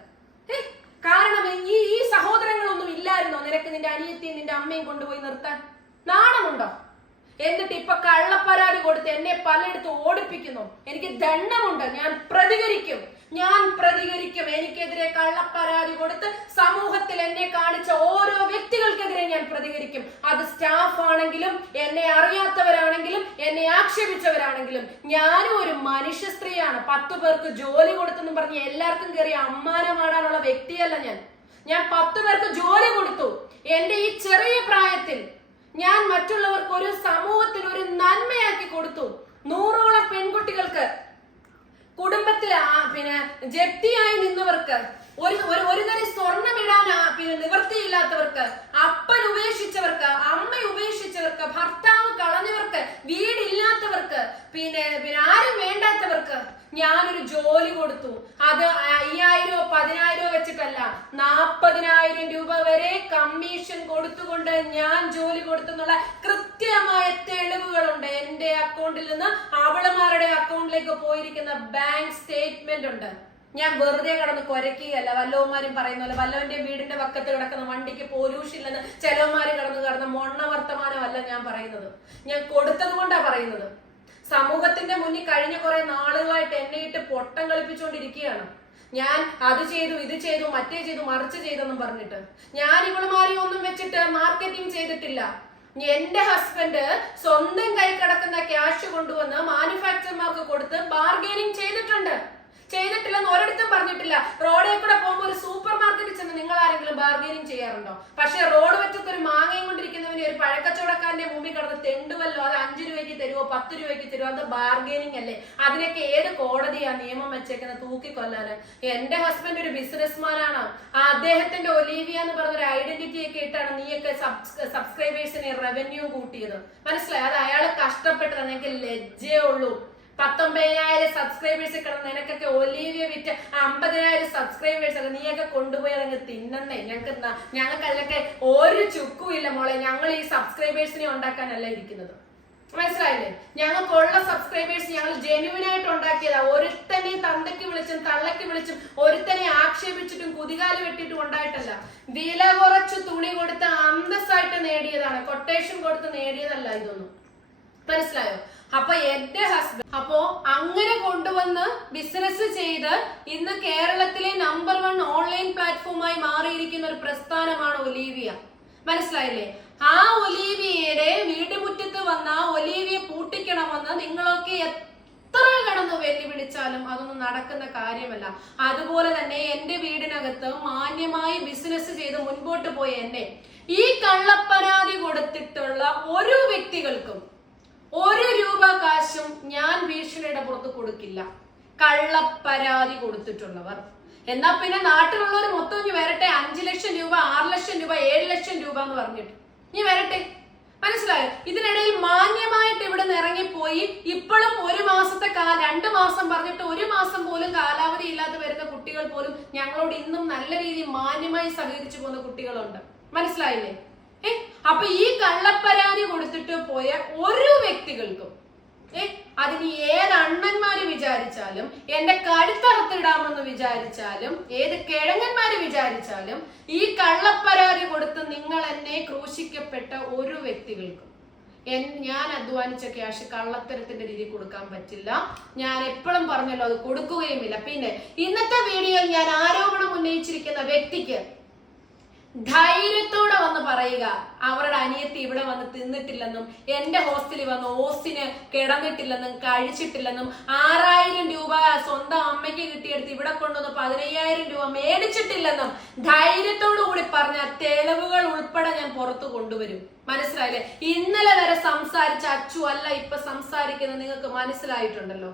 കാരണം ഈ സഹോദരങ്ങളൊന്നും ഇല്ലായിരുന്നോ നിനക്ക് നിന്റെ അനിയത്തിയും നിന്റെ അമ്മയും കൊണ്ടുപോയി നിർത്താൻ? നാണമുണ്ടോ? എന്നിട്ട് ഇപ്പൊ കള്ളപ്പരാതി കൊടുത്ത് എന്നെ പലയിടത്ത് ഓടിപ്പിക്കുന്നു. എനിക്ക് ദണ്ഡമുണ്ട്. ഞാൻ പ്രതികരിക്കും. എനിക്കെതിരെ കള്ളപ്പരാതി കൊടുത്ത് സമൂഹത്തിൽ എന്നെ കാണിച്ച ഓരോ വ്യക്തികൾക്കെതിരെ ഞാൻ പ്രതികരിക്കും. അത് സ്റ്റാഫ് ആണെങ്കിലും എന്നെ അറിയാത്തവരാണെങ്കിലും എന്നെ ആക്ഷേപിച്ചവരാണെങ്കിലും. ഞാനും ഒരു മനുഷ്യ സ്ത്രീയാണ്. 10 പേർക്ക് ജോലി കൊടുത്തെന്നും പറഞ്ഞ് എല്ലാവർക്കും കയറി അമ്മാനമാടാനുള്ള വ്യക്തിയല്ല ഞാൻ 10 പേർക്ക് ജോലി കൊടുത്തു. എന്റെ ഈ ചെറിയ പ്രായത്തിൽ ഞാൻ മറ്റുള്ളവർക്ക് ഒരു സമൂഹത്തിൽ ഒരു നന്മയാക്കി കൊടുത്തു. 100ഓളം പെൺകുട്ടികൾക്ക്, കുടുംബത്തിൽ ജപ്തിയായി നിന്നവർക്ക്, ഒരു തരം സ്വർണം ഇടാൻ നിവൃത്തിയില്ലാത്തവർക്ക്, അപ്പൻ ഉപേക്ഷിച്ചവർക്ക്, അമ്മ ഉപേക്ഷിച്ചവർക്ക്, ഭർത്താവ് കളഞ്ഞവർക്ക്, വീടില്ലാത്തവർക്ക്, പിന്നെ ആരും വേണ്ടാത്തവർക്ക് ഞാനൊരു ജോലി കൊടുത്തു. അത് 5,000 10,000 വെച്ചിട്ടല്ല, 40,000 രൂപ വരെ കമ്മീഷൻ കൊടുത്തുകൊണ്ട് ഞാൻ ജോലി കൊടുത്തെന്നുള്ള കൃത്യമായ തെളിവുകളുണ്ട്. എന്റെ അക്കൗണ്ടിൽ നിന്ന് അവളുമാരുടെ അക്കൗണ്ടിലേക്ക് പോയിരിക്കുന്ന ബാങ്ക് സ്റ്റേറ്റ്മെന്റ് ഉണ്ട്. ഞാൻ വെറുതെ കിടന്ന് കുരക്കുകയല്ല. വല്ലവന്മാരും പറയുന്ന പോലെ വല്ലവന്റെ വീടിന്റെ പക്കത്ത് കിടക്കുന്ന വണ്ടിക്ക് പൊല്യൂഷൻ ഇല്ലെന്ന് ചിലവന്മാര് കിടന്ന മൊണ്ണ വർത്തമാനമല്ല ഞാൻ പറയുന്നത്. ഞാൻ കൊടുത്തത് കൊണ്ടാ പറയുന്നത്. സമൂഹത്തിന്റെ മുന്നിൽ കഴിഞ്ഞ കുറെ നാളുകളായിട്ട് എന്നെ ഇട്ട് പൊട്ടം കളിപ്പിച്ചുകൊണ്ടിരിക്കുകയാണ്. ഞാൻ അത് ചെയ്തു, ഇത് ചെയ്തു, മറ്റേ ചെയ്തു, മറിച്ച് ചെയ്തെന്നും പറഞ്ഞിട്ട് ഞാൻ ഇവളുമാരി ഒന്നും വെച്ചിട്ട് മാർക്കറ്റിംഗ് ചെയ്തിട്ടില്ല. എന്റെ ഹസ്ബൻഡ് സ്വന്തം കൈ കിടക്കുന്ന ക്യാഷ് കൊണ്ടുവന്ന് മാനുഫാക്ചർമാർക്ക് കൊടുത്ത് ബാർഗെയിനിങ് ചെയ്തിട്ടില്ലെന്ന് ഒരിടത്തും പറഞ്ഞിട്ടില്ല. റോഡിൽ കൂടെ പോകുമ്പോൾ ഒരു സൂപ്പർ മാർക്കറ്റിൽ ചെന്ന് നിങ്ങൾ ആരെങ്കിലും ബാർഗെയിനിങ് ചെയ്യാറുണ്ടോ? പക്ഷെ റോഡ് വെച്ചത്ത് ഒരു മാങ്ങയും കൊണ്ടിരിക്കുന്നവന് ഒരു പഴക്കച്ചവടക്കാരന്റെ മുമ്പിൽ കിടന്ന് തെണ്ടുവല്ലോ, അത് 5 രൂപയ്ക്ക് തരുമോ 10 രൂപയ്ക്ക് തരുമോ? അത് ബാർഗെയിനിങ് അല്ലേ? അതിനൊക്കെ ഏത് കോടതിയാ നിയമം വെച്ചേക്കുന്നത് തൂക്കിക്കൊല്ലാന്? എന്റെ ഹസ്ബൻഡ് ഒരു ബിസിനസ്മാനാണ്. അദ്ദേഹത്തിന്റെ ഒലീവിയ എന്ന് പറഞ്ഞൊരു ഐഡന്റിറ്റി ഒക്കെ ഇട്ടാണ് നീയൊക്കെ സബ്സ്ക്രൈബേഴ്സിന് റവന്യൂ കൂട്ടിയത്. മനസ്സിലായി? അത് അയാൾ കഷ്ടപ്പെട്ടത്. നിങ്ങൾക്ക് ലജ്ജയേ ഉള്ളൂ. 19,000 സബ്സ്ക്രൈബേഴ്സ് കിടന്ന് നിനക്കൊക്കെ ഒലീവിയ വിറ്റ് 50,000 സബ്സ്ക്രൈബേഴ്സ് ഒക്കെ നീയൊക്കെ കൊണ്ടുപോയി അതങ്ങ് തിന്നേ. ഞങ്ങൾക്ക് അതിലൊക്കെ ഒരു ചുക്കും ഇല്ല മോളെ. ഞങ്ങൾ ഈ സബ്സ്ക്രൈബേഴ്സിനെ ഉണ്ടാക്കാനല്ല ഇരിക്കുന്നത്. മനസ്സിലായില്ലേ? ഞങ്ങൾക്കുള്ള സബ്സ്ക്രൈബേഴ്സ് ഞങ്ങൾ ജെന്യുവൻ ആയിട്ട് ഉണ്ടാക്കിയതാ. ഒരുത്തനെ തന്തയ്ക്ക് വിളിച്ചും തള്ളയ്ക്ക് വിളിച്ചും ഒരുത്തനെ ആക്ഷേപിച്ചിട്ടും കുതികാല് വെട്ടിട്ടും ഉണ്ടായിട്ടല്ല. വില കുറച്ച് തുണി കൊടുത്ത് അന്തസ്സായിട്ട് നേടിയതാണ്, കൊട്ടേഷൻ കൊടുത്ത് നേടിയതല്ല ഇതൊന്നും. മനസ്സിലായോ? അപ്പൊ എന്റെ ഹസ്ബൻഡ് അപ്പോ അങ്ങനെ കൊണ്ടുവന്ന് ബിസിനസ് ചെയ്ത് ഇന്ന് കേരളത്തിലെ നമ്പർ 1 ഓൺലൈൻ പ്ലാറ്റ്ഫോമായി മാറിയിരിക്കുന്ന ഒരു പ്രസ്ഥാനമാണ് ഒലീവിയ. മനസ്സിലായില്ലേ? ആ ഒലീവിയയുടെ വീട്ടുമുറ്റത്ത് വന്ന ഒലീവിയ പൂട്ടിക്കണമെന്ന് നിങ്ങളൊക്കെ എത്ര കിടന്ന് വെല്ലുവിളിച്ചാലും അതൊന്നും നടക്കുന്ന കാര്യമല്ല. അതുപോലെ തന്നെ എന്റെ വീടിനകത്ത് മാന്യമായി ബിസിനസ് ചെയ്ത് മുൻപോട്ട് പോയ എന്നെ ഈ കള്ളപ്പരാതി കൊടുത്തിട്ടുള്ള ഒരു വ്യക്തികൾക്കും 1 രൂപ കാശും ഞാൻ ഭീഷണിയുടെ പുറത്ത് കൊടുക്കില്ല. കള്ളപ്പരാതി കൊടുത്തിട്ടുള്ളവർ എന്നാ പിന്നെ നാട്ടിലുള്ളവർ മൊത്തം ഇനി വരട്ടെ. 5 ലക്ഷം രൂപ, 6 ലക്ഷം രൂപ, 7 ലക്ഷം രൂപ എന്ന് പറഞ്ഞിട്ട് ഇനി വരട്ടെ. മനസ്സിലായോ? ഇതിനിടയിൽ മാന്യമായിട്ട് ഇവിടെ നിന്ന് ഇറങ്ങിപ്പോയി ഇപ്പോഴും 1 മാസത്തെ 2 മാസം പറഞ്ഞിട്ട് 1 മാസം പോലും കാലാവധി ഇല്ലാതെ വരുന്ന കുട്ടികൾ പോലും ഞങ്ങളോട് ഇന്നും നല്ല രീതിയിൽ മാന്യമായി സഹകരിച്ചു പോകുന്ന കുട്ടികളുണ്ട്. മനസ്സിലായില്ലേ? അപ്പൊ ഈ കള്ളപ്പരാതി കൊടുത്തിട്ട് പോയ ഒരു വ്യക്തികൾക്കും അതിന് ഏത് അണ്ണന്മാര് വിചാരിച്ചാലും, എന്റെ കഴുത്തറുത്തിടാമെന്ന് വിചാരിച്ചാലും, ഏത് കിഴങ്ങന്മാര് വിചാരിച്ചാലും ഈ കള്ളപ്പരാതി കൊടുത്ത് നിങ്ങൾ എന്നെ ക്രൂശിക്കപ്പെട്ട ഒരു വ്യക്തികൾക്കും ഞാൻ അധ്വാനിച്ച ക്യാഷ് കള്ളത്തരത്തിന്റെ രീതി കൊടുക്കാൻ പറ്റില്ല. ഞാൻ എപ്പോഴും പറഞ്ഞല്ലോ, അത് കൊടുക്കുകയുമില്ല. പിന്നെ ഇന്നത്തെ വീഡിയോയിൽ ഞാൻ ആരോപണം ഉന്നയിച്ചിരിക്കുന്ന വ്യക്തിക്ക് ധൈര്യത്തോടെ വന്ന് പറയുക, അവരുടെ അനിയത്തി ഇവിടെ വന്ന് തിന്നിട്ടില്ലെന്നും എന്റെ ഹോസ്റ്റലിൽ വന്ന് ഓസിന് കിടന്നിട്ടില്ലെന്നും കഴിച്ചിട്ടില്ലെന്നും 6000 രൂപ സ്വന്തം അമ്മയ്ക്ക് കിട്ടിയെടുത്ത് ഇവിടെ കൊണ്ടുവന്ന് 15000 രൂപ മേടിച്ചിട്ടില്ലെന്നും ധൈര്യത്തോടു കൂടി പറഞ്ഞ തെളിവുകൾ ഉൾപ്പെടെ ഞാൻ പുറത്തു കൊണ്ടുവരും. മനസ്സിലായില്ലേ? ഇന്നലെ വരെ സംസാരിച്ച അച്ചു അല്ല ഇപ്പൊ സംസാരിക്കുന്നത്. നിങ്ങൾക്ക് മനസ്സിലായിട്ടുണ്ടല്ലോ.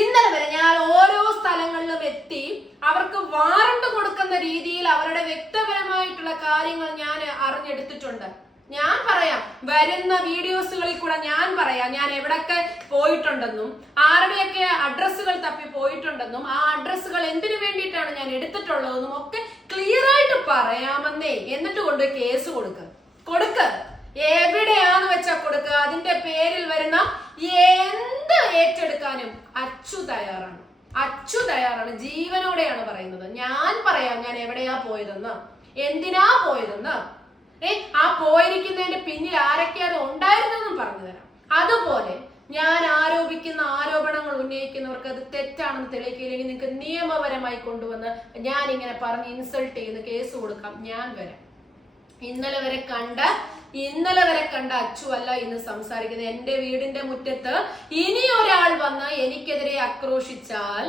ഇന്നലെ വരെ ഞാൻ ഓരോ സ്ഥലങ്ങളിലും എത്തി അവർക്ക് വാറണ്ട് കൊടുക്കുന്ന രീതിയിൽ അവരുടെ വ്യക്തിപരമായിട്ടുള്ള കാര്യങ്ങൾ ഞാൻ അറിഞ്ഞെടുത്തിട്ടുണ്ട്. ഞാൻ പറയാം, വരുന്ന വീഡിയോസുകളിൽ കൂടെ ഞാൻ പറയാം ഞാൻ എവിടൊക്കെ പോയിട്ടുണ്ടെന്നും ആരുടെയൊക്കെ അഡ്രസ്സുകൾ തപ്പി പോയിട്ടുണ്ടെന്നും ആ അഡ്രസ്സുകൾ എന്തിനു വേണ്ടിയിട്ടാണ് ഞാൻ എടുത്തിട്ടുള്ളതെന്നും ഒക്കെ ക്ലിയർ ആയിട്ട് പറയാമെന്നേ. എന്നിട്ട് കൊണ്ടുപോയി കേസ് കൊടുക്ക എവിടെയാന്ന് വെച്ചാ കൊടുക്കുക. അതിന്റെ പേരിൽ വരുന്ന എന്ത് ഏറ്റെടുക്കാനും അച്ചു തയ്യാറാണ്. ജീവനോടെയാണ് പറയുന്നത്. ഞാൻ പറയാം ഞാൻ എവിടെയാ പോയതെന്ന്, എന്തിനാ പോയതെന്ന്, ആ പോയിരിക്കുന്നതിന്റെ പിന്നിൽ ആരൊക്കെയാണ് ഉണ്ടായിരുന്നെന്നും പറഞ്ഞു തരാം. അതുപോലെ ഞാൻ ആരോപിക്കുന്ന ആരോപണങ്ങൾ ഉന്നയിക്കുന്നവർക്ക് അത് തെറ്റാണെന്ന് തെളിയിക്കില്ലെങ്കിൽ നിങ്ങൾക്ക് നിയമപരമായി കൊണ്ടുവന്ന് ഞാൻ ഇങ്ങനെ പറഞ്ഞ് ഇൻസൾട്ട് ചെയ്യുന്ന കേസ് കൊടുക്കാം. ഞാൻ വരാം. ഇന്നലെ വരെ കണ്ട അച്ചു അല്ല ഇന്ന് സംസാരിക്കുന്നത്. എന്റെ വീടിന്റെ മുറ്റത്ത് ഇനി ഒരാൾ വന്ന് എനിക്കെതിരെ ആക്രോശിച്ചാൽ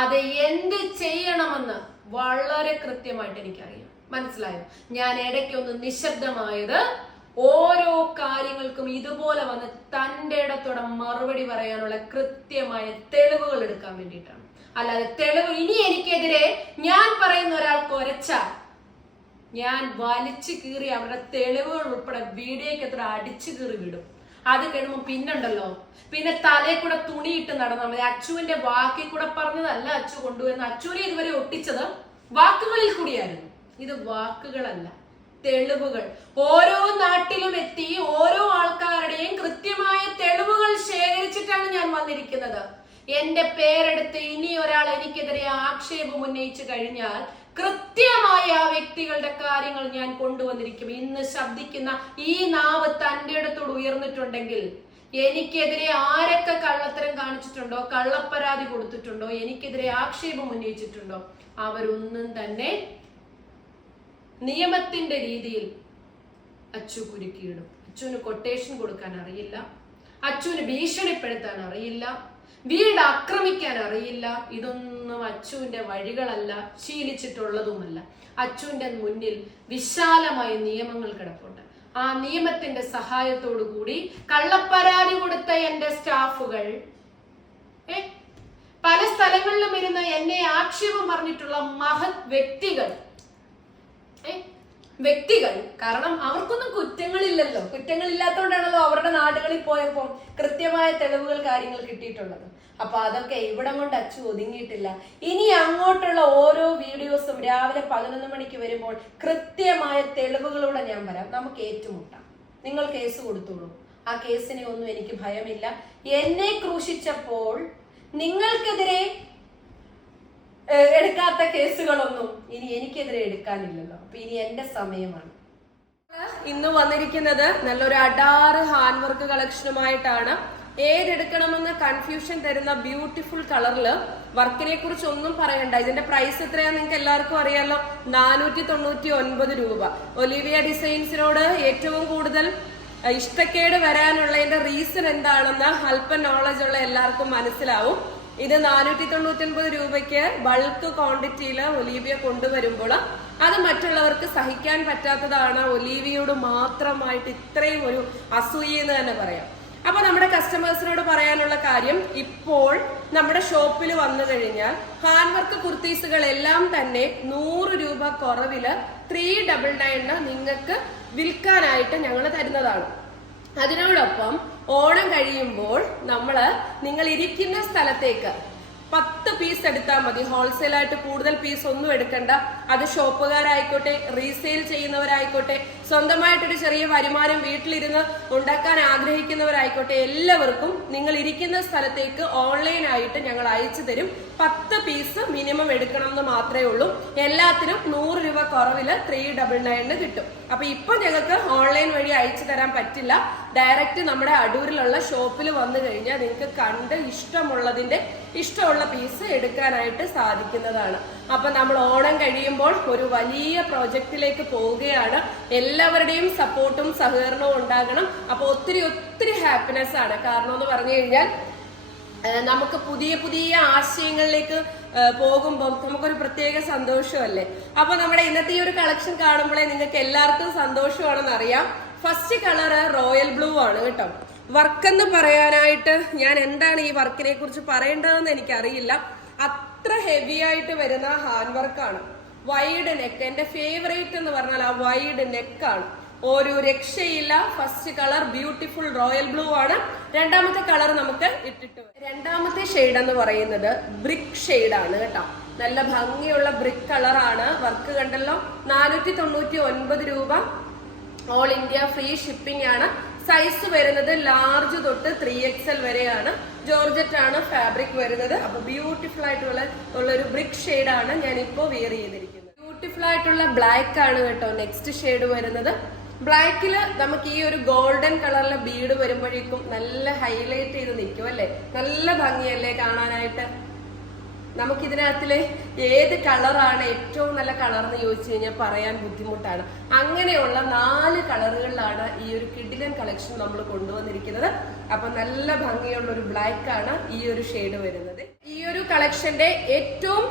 അത് എന്ത് ചെയ്യണമെന്ന് വളരെ കൃത്യമായിട്ട് എനിക്കറിയാം. മനസ്സിലായോ? ഞാൻ ഇടയ്ക്കൊന്ന് നിശബ്ദമായത് ഓരോ കാര്യങ്ങൾക്കും ഇതുപോലെ വന്ന് തന്റെ ഇടത്തോടെ മറുപടി പറയാനുള്ള കൃത്യമായ തെളിവുകൾ എടുക്കാൻ വേണ്ടിയിട്ടാണ്. അല്ലാതെ തെളിവ് ഇനി എനിക്കെതിരെ ഞാൻ പറയുന്ന ഒരാൾ കുരച്ചാൽ ഞാൻ വലിച്ചു കീറി അവരുടെ തെളിവുകൾ ഉൾപ്പെടെ വീഡിയോയ്ക്ക് അടിച്ചു കീറി വിടും. അത് കഴിയുമ്പോൾ പിന്നുണ്ടല്ലോ, പിന്നെ തലയിൽ കൂടെ തുണിയിട്ട് നടന്നാൽ മതി. അച്ചുവിന്റെ വാക്കിൽ കൂടെ പറഞ്ഞതല്ല അച്ചു കൊണ്ടുവരുന്ന. അച്ചുവിനെ ഇതുവരെ ഒട്ടിച്ചത് വാക്കുകളിൽ കൂടിയായിരുന്നു. ഇത് വാക്കുകളല്ല, തെളിവുകൾ. ഓരോ നാട്ടിലും എത്തി ഓരോ ആൾക്കാരുടെയും കൃത്യമായ തെളിവുകൾ ശേഖരിച്ചിട്ടാണ് ഞാൻ വന്നിരിക്കുന്നത്. എന്റെ പേരെടുത്ത് ഇനി ഒരാൾ എനിക്കെതിരെ ആക്ഷേപം ഉന്നയിച്ചു കഴിഞ്ഞാൽ കൃത്യമായ ആ വ്യക്തികളുടെ കാര്യങ്ങൾ ഞാൻ കൊണ്ടുവന്നിരിക്കും. ഇന്ന് ശബ്ദിക്കുന്ന ഈ നാവ് തന്റെ അടുത്തോട് ഉയർന്നിട്ടുണ്ടെങ്കിൽ എനിക്കെതിരെ ആരൊക്കെ കള്ളത്തരം കാണിച്ചിട്ടുണ്ടോ, കള്ളപ്പരാതി കൊടുത്തിട്ടുണ്ടോ, എനിക്കെതിരെ ആക്ഷേപം ഉന്നയിച്ചിട്ടുണ്ടോ, അവരൊന്നും തന്നെ നിയമത്തിന്റെ രീതിയിൽ അച്ചു കുരുക്കിയിടും. അച്ചുവിന് കൊട്ടേഷൻ കൊടുക്കാൻ അറിയില്ല, അച്ചുവിന് ഭീഷണിപ്പെടുത്താൻ അറിയില്ല, വീട് ആക്രമിക്കാൻ അറിയില്ല. ഇതൊന്നും അച്ചുവിന്റെ വഴികളല്ല, ശീലിച്ചിട്ടുള്ളതുമല്ല. അച്ചുവിന്റെ മുന്നിൽ വിശാലമായ നിയമങ്ങൾ കിടപ്പുണ്ട്. ആ നിയമത്തിന്റെ സഹായത്തോടു കൂടി കള്ളപ്പരാതി കൊടുത്ത എന്റെ സ്റ്റാഫുകൾ, പല സ്ഥലങ്ങളിലും ഇരുന്ന് എന്നെ ആക്ഷേപം പറഞ്ഞിട്ടുള്ള മഹത് വ്യക്തികൾ കാരണം അവർക്കൊന്നും കുറ്റങ്ങളില്ലല്ലോ. കുറ്റങ്ങളില്ലാത്തതുകൊണ്ടാണല്ലോ അവരുടെ നാടുകളിൽ പോയപ്പോൾ കൃത്യമായ തെളിവുകൾ കാര്യങ്ങൾ കിട്ടിയിട്ടുള്ളത്. അപ്പൊ അതൊക്കെ ഇവിടം കൊണ്ട് അച്ചു ഒതുങ്ങിയിട്ടില്ല. ഇനി അങ്ങോട്ടുള്ള ഓരോ വീഡിയോസും രാവിലെ 11 മണിക്ക് വരുമ്പോൾ കൃത്യമായ തെളിവുകളോടെ ഞാൻ വരാം. നമുക്ക് ഏറ്റുമുട്ടാം. നിങ്ങൾ കേസ് കൊടുത്തോളൂ. ആ കേസിനെ ഒന്നും എനിക്ക് ഭയമില്ല. എന്നെ ക്രൂശിച്ചപ്പോൾ നിങ്ങൾക്കെതിരെ എടുക്കാത്ത കേസുകളൊന്നും ഇനി എനിക്കെതിരെ എടുക്കാനില്ലല്ലോ. അപ്പൊ ഇനി എന്റെ സമയമാണ്. ഇന്ന് വന്നിരിക്കുന്നത് നല്ലൊരു അഡാറ് ഹാൻഡ് വർക്ക് കളക്ഷനുമായിട്ടാണ്. ഏതെടുക്കണമെന്ന് കൺഫ്യൂഷൻ തരുന്ന ബ്യൂട്ടിഫുൾ കളറില് വർക്കിനെ കുറിച്ച് ഒന്നും പറയണ്ട. ഇതിന്റെ പ്രൈസ് എത്രയാന്ന് നിങ്ങൾക്ക് എല്ലാവർക്കും അറിയാലോ, 499 രൂപ. ഒലിവിയ ഡിസൈൻസിനോട് ഏറ്റവും കൂടുതൽ ഇഷ്ടക്കേട് വരാനുള്ളതിന്റെ റീസൺ എന്താണെന്ന് അല്പം നോളജ് ഉള്ള എല്ലാവർക്കും മനസ്സിലാവും. ഇത് 499 രൂപയ്ക്ക് ബൾക്ക് ക്വാണ്ടിറ്റിയിൽ ഒലീവിയ കൊണ്ടുവരുമ്പോൾ അത് മറ്റുള്ളവർക്ക് സഹിക്കാൻ പറ്റാത്തതാണ്. ഒലീവിയോട് മാത്രമായിട്ട് ഇത്രയും ഒരു അസൂയെന്ന് തന്നെ പറയാം. അപ്പൊ നമ്മുടെ കസ്റ്റമേഴ്സിനോട് പറയാനുള്ള കാര്യം, ഇപ്പോൾ നമ്മുടെ ഷോപ്പിൽ വന്നു കഴിഞ്ഞാൽ ഹാൻഡ് വർക്ക് കുർത്തീസുകൾ എല്ലാം തന്നെ 100 രൂപ കുറവില് 399 നിങ്ങൾക്ക് വിൽക്കാനായിട്ട് ഞങ്ങൾ തരുന്നതാണ്. അതിനോടൊപ്പം ഓണം കഴിയുമ്പോൾ നിങ്ങൾ ഇരിക്കുന്ന സ്ഥലത്തേക്ക് 10 പീസ് എടുത്താൽ മതി. ഹോൾസെയിലായിട്ട് കൂടുതൽ പീസ് ഒന്നും എടുക്കണ്ട. അത് ഷോപ്പുകാരായിക്കോട്ടെ, റീസെയിൽ ചെയ്യുന്നവരായിക്കോട്ടെ, സ്വന്തമായിട്ടൊരു ചെറിയ വരുമാനം വീട്ടിലിരുന്ന് ഉണ്ടാക്കാൻ ആഗ്രഹിക്കുന്നവരായിക്കോട്ടെ, എല്ലാവർക്കും നിങ്ങൾ ഇരിക്കുന്ന സ്ഥലത്തേക്ക് ഓൺലൈനായിട്ട് ഞങ്ങൾ അയച്ചു തരും. 10 പീസ് മിനിമം എടുക്കണം എന്ന് മാത്രമേ ഉള്ളൂ. എല്ലാത്തിനും 100 രൂപ കുറവില് 399 കിട്ടും. അപ്പൊ ഇപ്പൊ ഞങ്ങൾക്ക് ഓൺലൈൻ വഴി അയച്ചു തരാൻ പറ്റില്ല. ഡയറക്റ്റ് നമ്മുടെ അടൂരിലുള്ള ഷോപ്പിൽ വന്നു കഴിഞ്ഞാൽ നിങ്ങൾക്ക് കണ്ട് ഇഷ്ടമുള്ള പീസ് എടുക്കാനായിട്ട് സാധിക്കുന്നതാണ്. അപ്പൊ നമ്മൾ ഓണം കഴിയുമ്പോൾ ഒരു വലിയ പ്രോജക്റ്റിലേക്ക് പോവുകയാണ്. എല്ലാവരുടെയും സപ്പോർട്ടും സഹകരണവും ഉണ്ടാകണം. അപ്പൊ ഒത്തിരി ഹാപ്പിനെസ് ആണ്. കാരണം എന്ന് പറഞ്ഞു കഴിഞ്ഞാൽ നമുക്ക് പുതിയ ആശയങ്ങളിലേക്ക് പോകുമ്പോൾ നമുക്കൊരു പ്രത്യേക സന്തോഷമല്ലേ. അപ്പൊ നമ്മുടെ ഇന്നത്തെ ഈ ഒരു കളക്ഷൻ കാണുമ്പോഴേ നിങ്ങൾക്ക് എല്ലാവർക്കും സന്തോഷമാണെന്ന് അറിയാം. ഫസ്റ്റ് കളറ് റോയൽ ബ്ലൂ ആണ് കേട്ടോ. വർക്ക് എന്ന് പറയാനായിട്ട് ഞാൻ എന്താണ് ഈ വർക്കിനെ കുറിച്ച് പറയേണ്ടതെന്ന് എനിക്കറിയില്ല. അത്ര ഹെവി ആയിട്ട് വരുന്ന ഹാൻഡ് വർക്കാണ്. വൈഡ് നെക്ക്, എന്റെ ഫേവറേറ്റ് എന്ന് പറഞ്ഞാൽ ആ വൈഡ് നെക്കാണ്. ഒരു രക്ഷയില്ല. First colour beautiful royal blue ആണ്. രണ്ടാമത്തെ കളർ നമുക്ക് രണ്ടാമത്തെ ഷെയ്ഡ് എന്ന് പറയുന്നത് ബ്രിക്ക് ഷെയ്ഡ് ആണ് കേട്ടോ. നല്ല ഭംഗിയുള്ള ബ്രിക്ക് കളറാണ്. വർക്ക് കണ്ടല്ലോ. 499 രൂപ. ഓൾ ഇന്ത്യ ഫ്രീ ഷിപ്പിംഗ് ആണ്. സൈസ് വരുന്നത് ലാർജ് തൊട്ട് 3XL വരെയാണ്. ജോർജറ്റ് ആണ് ഫാബ്രിക് വരുന്നത്. അപ്പൊ ബ്യൂട്ടിഫുൾ ആയിട്ടുള്ള ഒരു ബ്രിക്ക് ഷെയ്ഡ് ആണ് ഞാൻ ഇപ്പോ വെയർ ചെയ്തിരിക്കുന്നത്. ബ്യൂട്ടിഫുൾ ആയിട്ടുള്ള ബ്ലാക്ക് ആണ് കേട്ടോ നെക്സ്റ്റ് ഷെയ്ഡ് വരുന്നത്. ബ്ലാക്കില് നമുക്ക് ഈ ഒരു ഗോൾഡൻ കളറിലെ ബീഡ് വരുമ്പോഴേക്കും നല്ല ഹൈലൈറ്റ് ചെയ്ത് നിൽക്കും അല്ലെ. നല്ല ഭംഗിയല്ലേ കാണാനായിട്ട്. നമുക്കിതിനകത്തില് ഏത് കളറാണ് ഏറ്റവും നല്ല കളർ എന്ന് ചോദിച്ചു കഴിഞ്ഞാൽ പറയാൻ ബുദ്ധിമുട്ടാണ്. അങ്ങനെയുള്ള 4 കളറുകളിലാണ് ഈ ഒരു കിഡിലൻ കളക്ഷൻ നമ്മൾ കൊണ്ടുവന്നിരിക്കുന്നത്. അപ്പൊ നല്ല ഭംഗിയുള്ള ഒരു ബ്ലാക്ക് ആണ് ഈ ഒരു ഷെയ്ഡ് വരുന്നത്. ഈ ഒരു കളക്ഷന്റെ ഏറ്റവും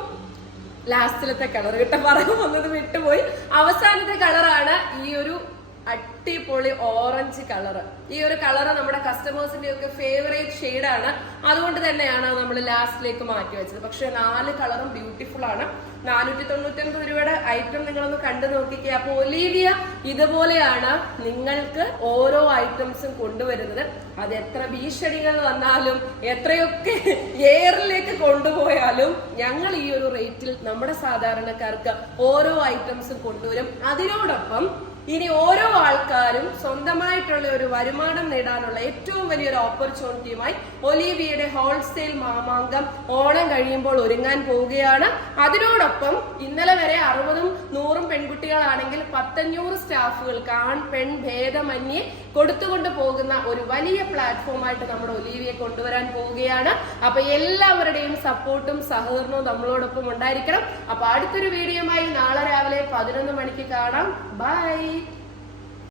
ലാസ്റ്റിലത്തെ കളർ കേട്ടോ, പറഞ്ഞു വന്നത് വിട്ടുപോയി. അവസാനത്തെ കളറാണ് ഈ ഒരു അടിപൊളി ഓറഞ്ച് കളർ. ഈ ഒരു കളർ നമ്മുടെ കസ്റ്റമേഴ്സിന്റെ ഒക്കെ ഫേവറേറ്റ് ഷെയ്ഡാണ്. അതുകൊണ്ട് തന്നെയാണ് നമ്മൾ ലാസ്റ്റിലേക്ക് മാറ്റി വെച്ചത്. പക്ഷെ 4 കളറും ബ്യൂട്ടിഫുൾ ആണ്. 499 രൂപയുടെ ഐറ്റം നിങ്ങളൊന്ന് കണ്ടു നോക്കിക്കേ. അപ്പൊ ഒലീവിയ ഇതുപോലെയാണ് നിങ്ങൾക്ക് ഓരോ ഐറ്റംസും കൊണ്ടുവരുന്നത്. അത് എത്ര ഭീഷണികൾ വന്നാലും എത്രയൊക്കെ എയറിലേക്ക് കൊണ്ടുപോയാലും ഞങ്ങൾ ഈ ഒരു റേറ്റിൽ നമ്മുടെ സാധാരണക്കാർക്ക് ഓരോ ഐറ്റംസും കൊണ്ടുവരും. അതിനോടൊപ്പം ഇനി ഓരോ ആൾക്കാരും സ്വന്തമായിട്ടുള്ള ഒരു വരുമാനം നേടാനുള്ള ഏറ്റവും വലിയൊരു ഓപ്പർച്യൂണിറ്റിയുമായി ഒലീവിയയുടെ ഹോൾസെയിൽ മാമാങ്കം ഓണം കഴിയുമ്പോൾ ഒരുങ്ങാൻ പോവുകയാണ്. അതിനോടൊപ്പം ഇന്നലെ വരെ 60ഉം 100ഉം പെൺകുട്ടികളാണെങ്കിൽ 1,500 സ്റ്റാഫുകൾക്ക് ആൺ പെൺ ഭേദമന്യേ കൊടുത്തുകൊണ്ട് പോകുന്ന ഒരു വലിയ പ്ലാറ്റ്ഫോമായിട്ട് നമ്മുടെ ഒലീവിയെ കൊണ്ടുവരാൻ പോവുകയാണ്. അപ്പൊ എല്ലാവരുടെയും സപ്പോർട്ടും സഹകരണവും നമ്മളോടൊപ്പം ഉണ്ടായിരിക്കണം. അപ്പൊ അടുത്തൊരു വീഡിയോയുമായി നാളെ രാവിലെ 11 മണിക്ക് കാണാം. ബൈ.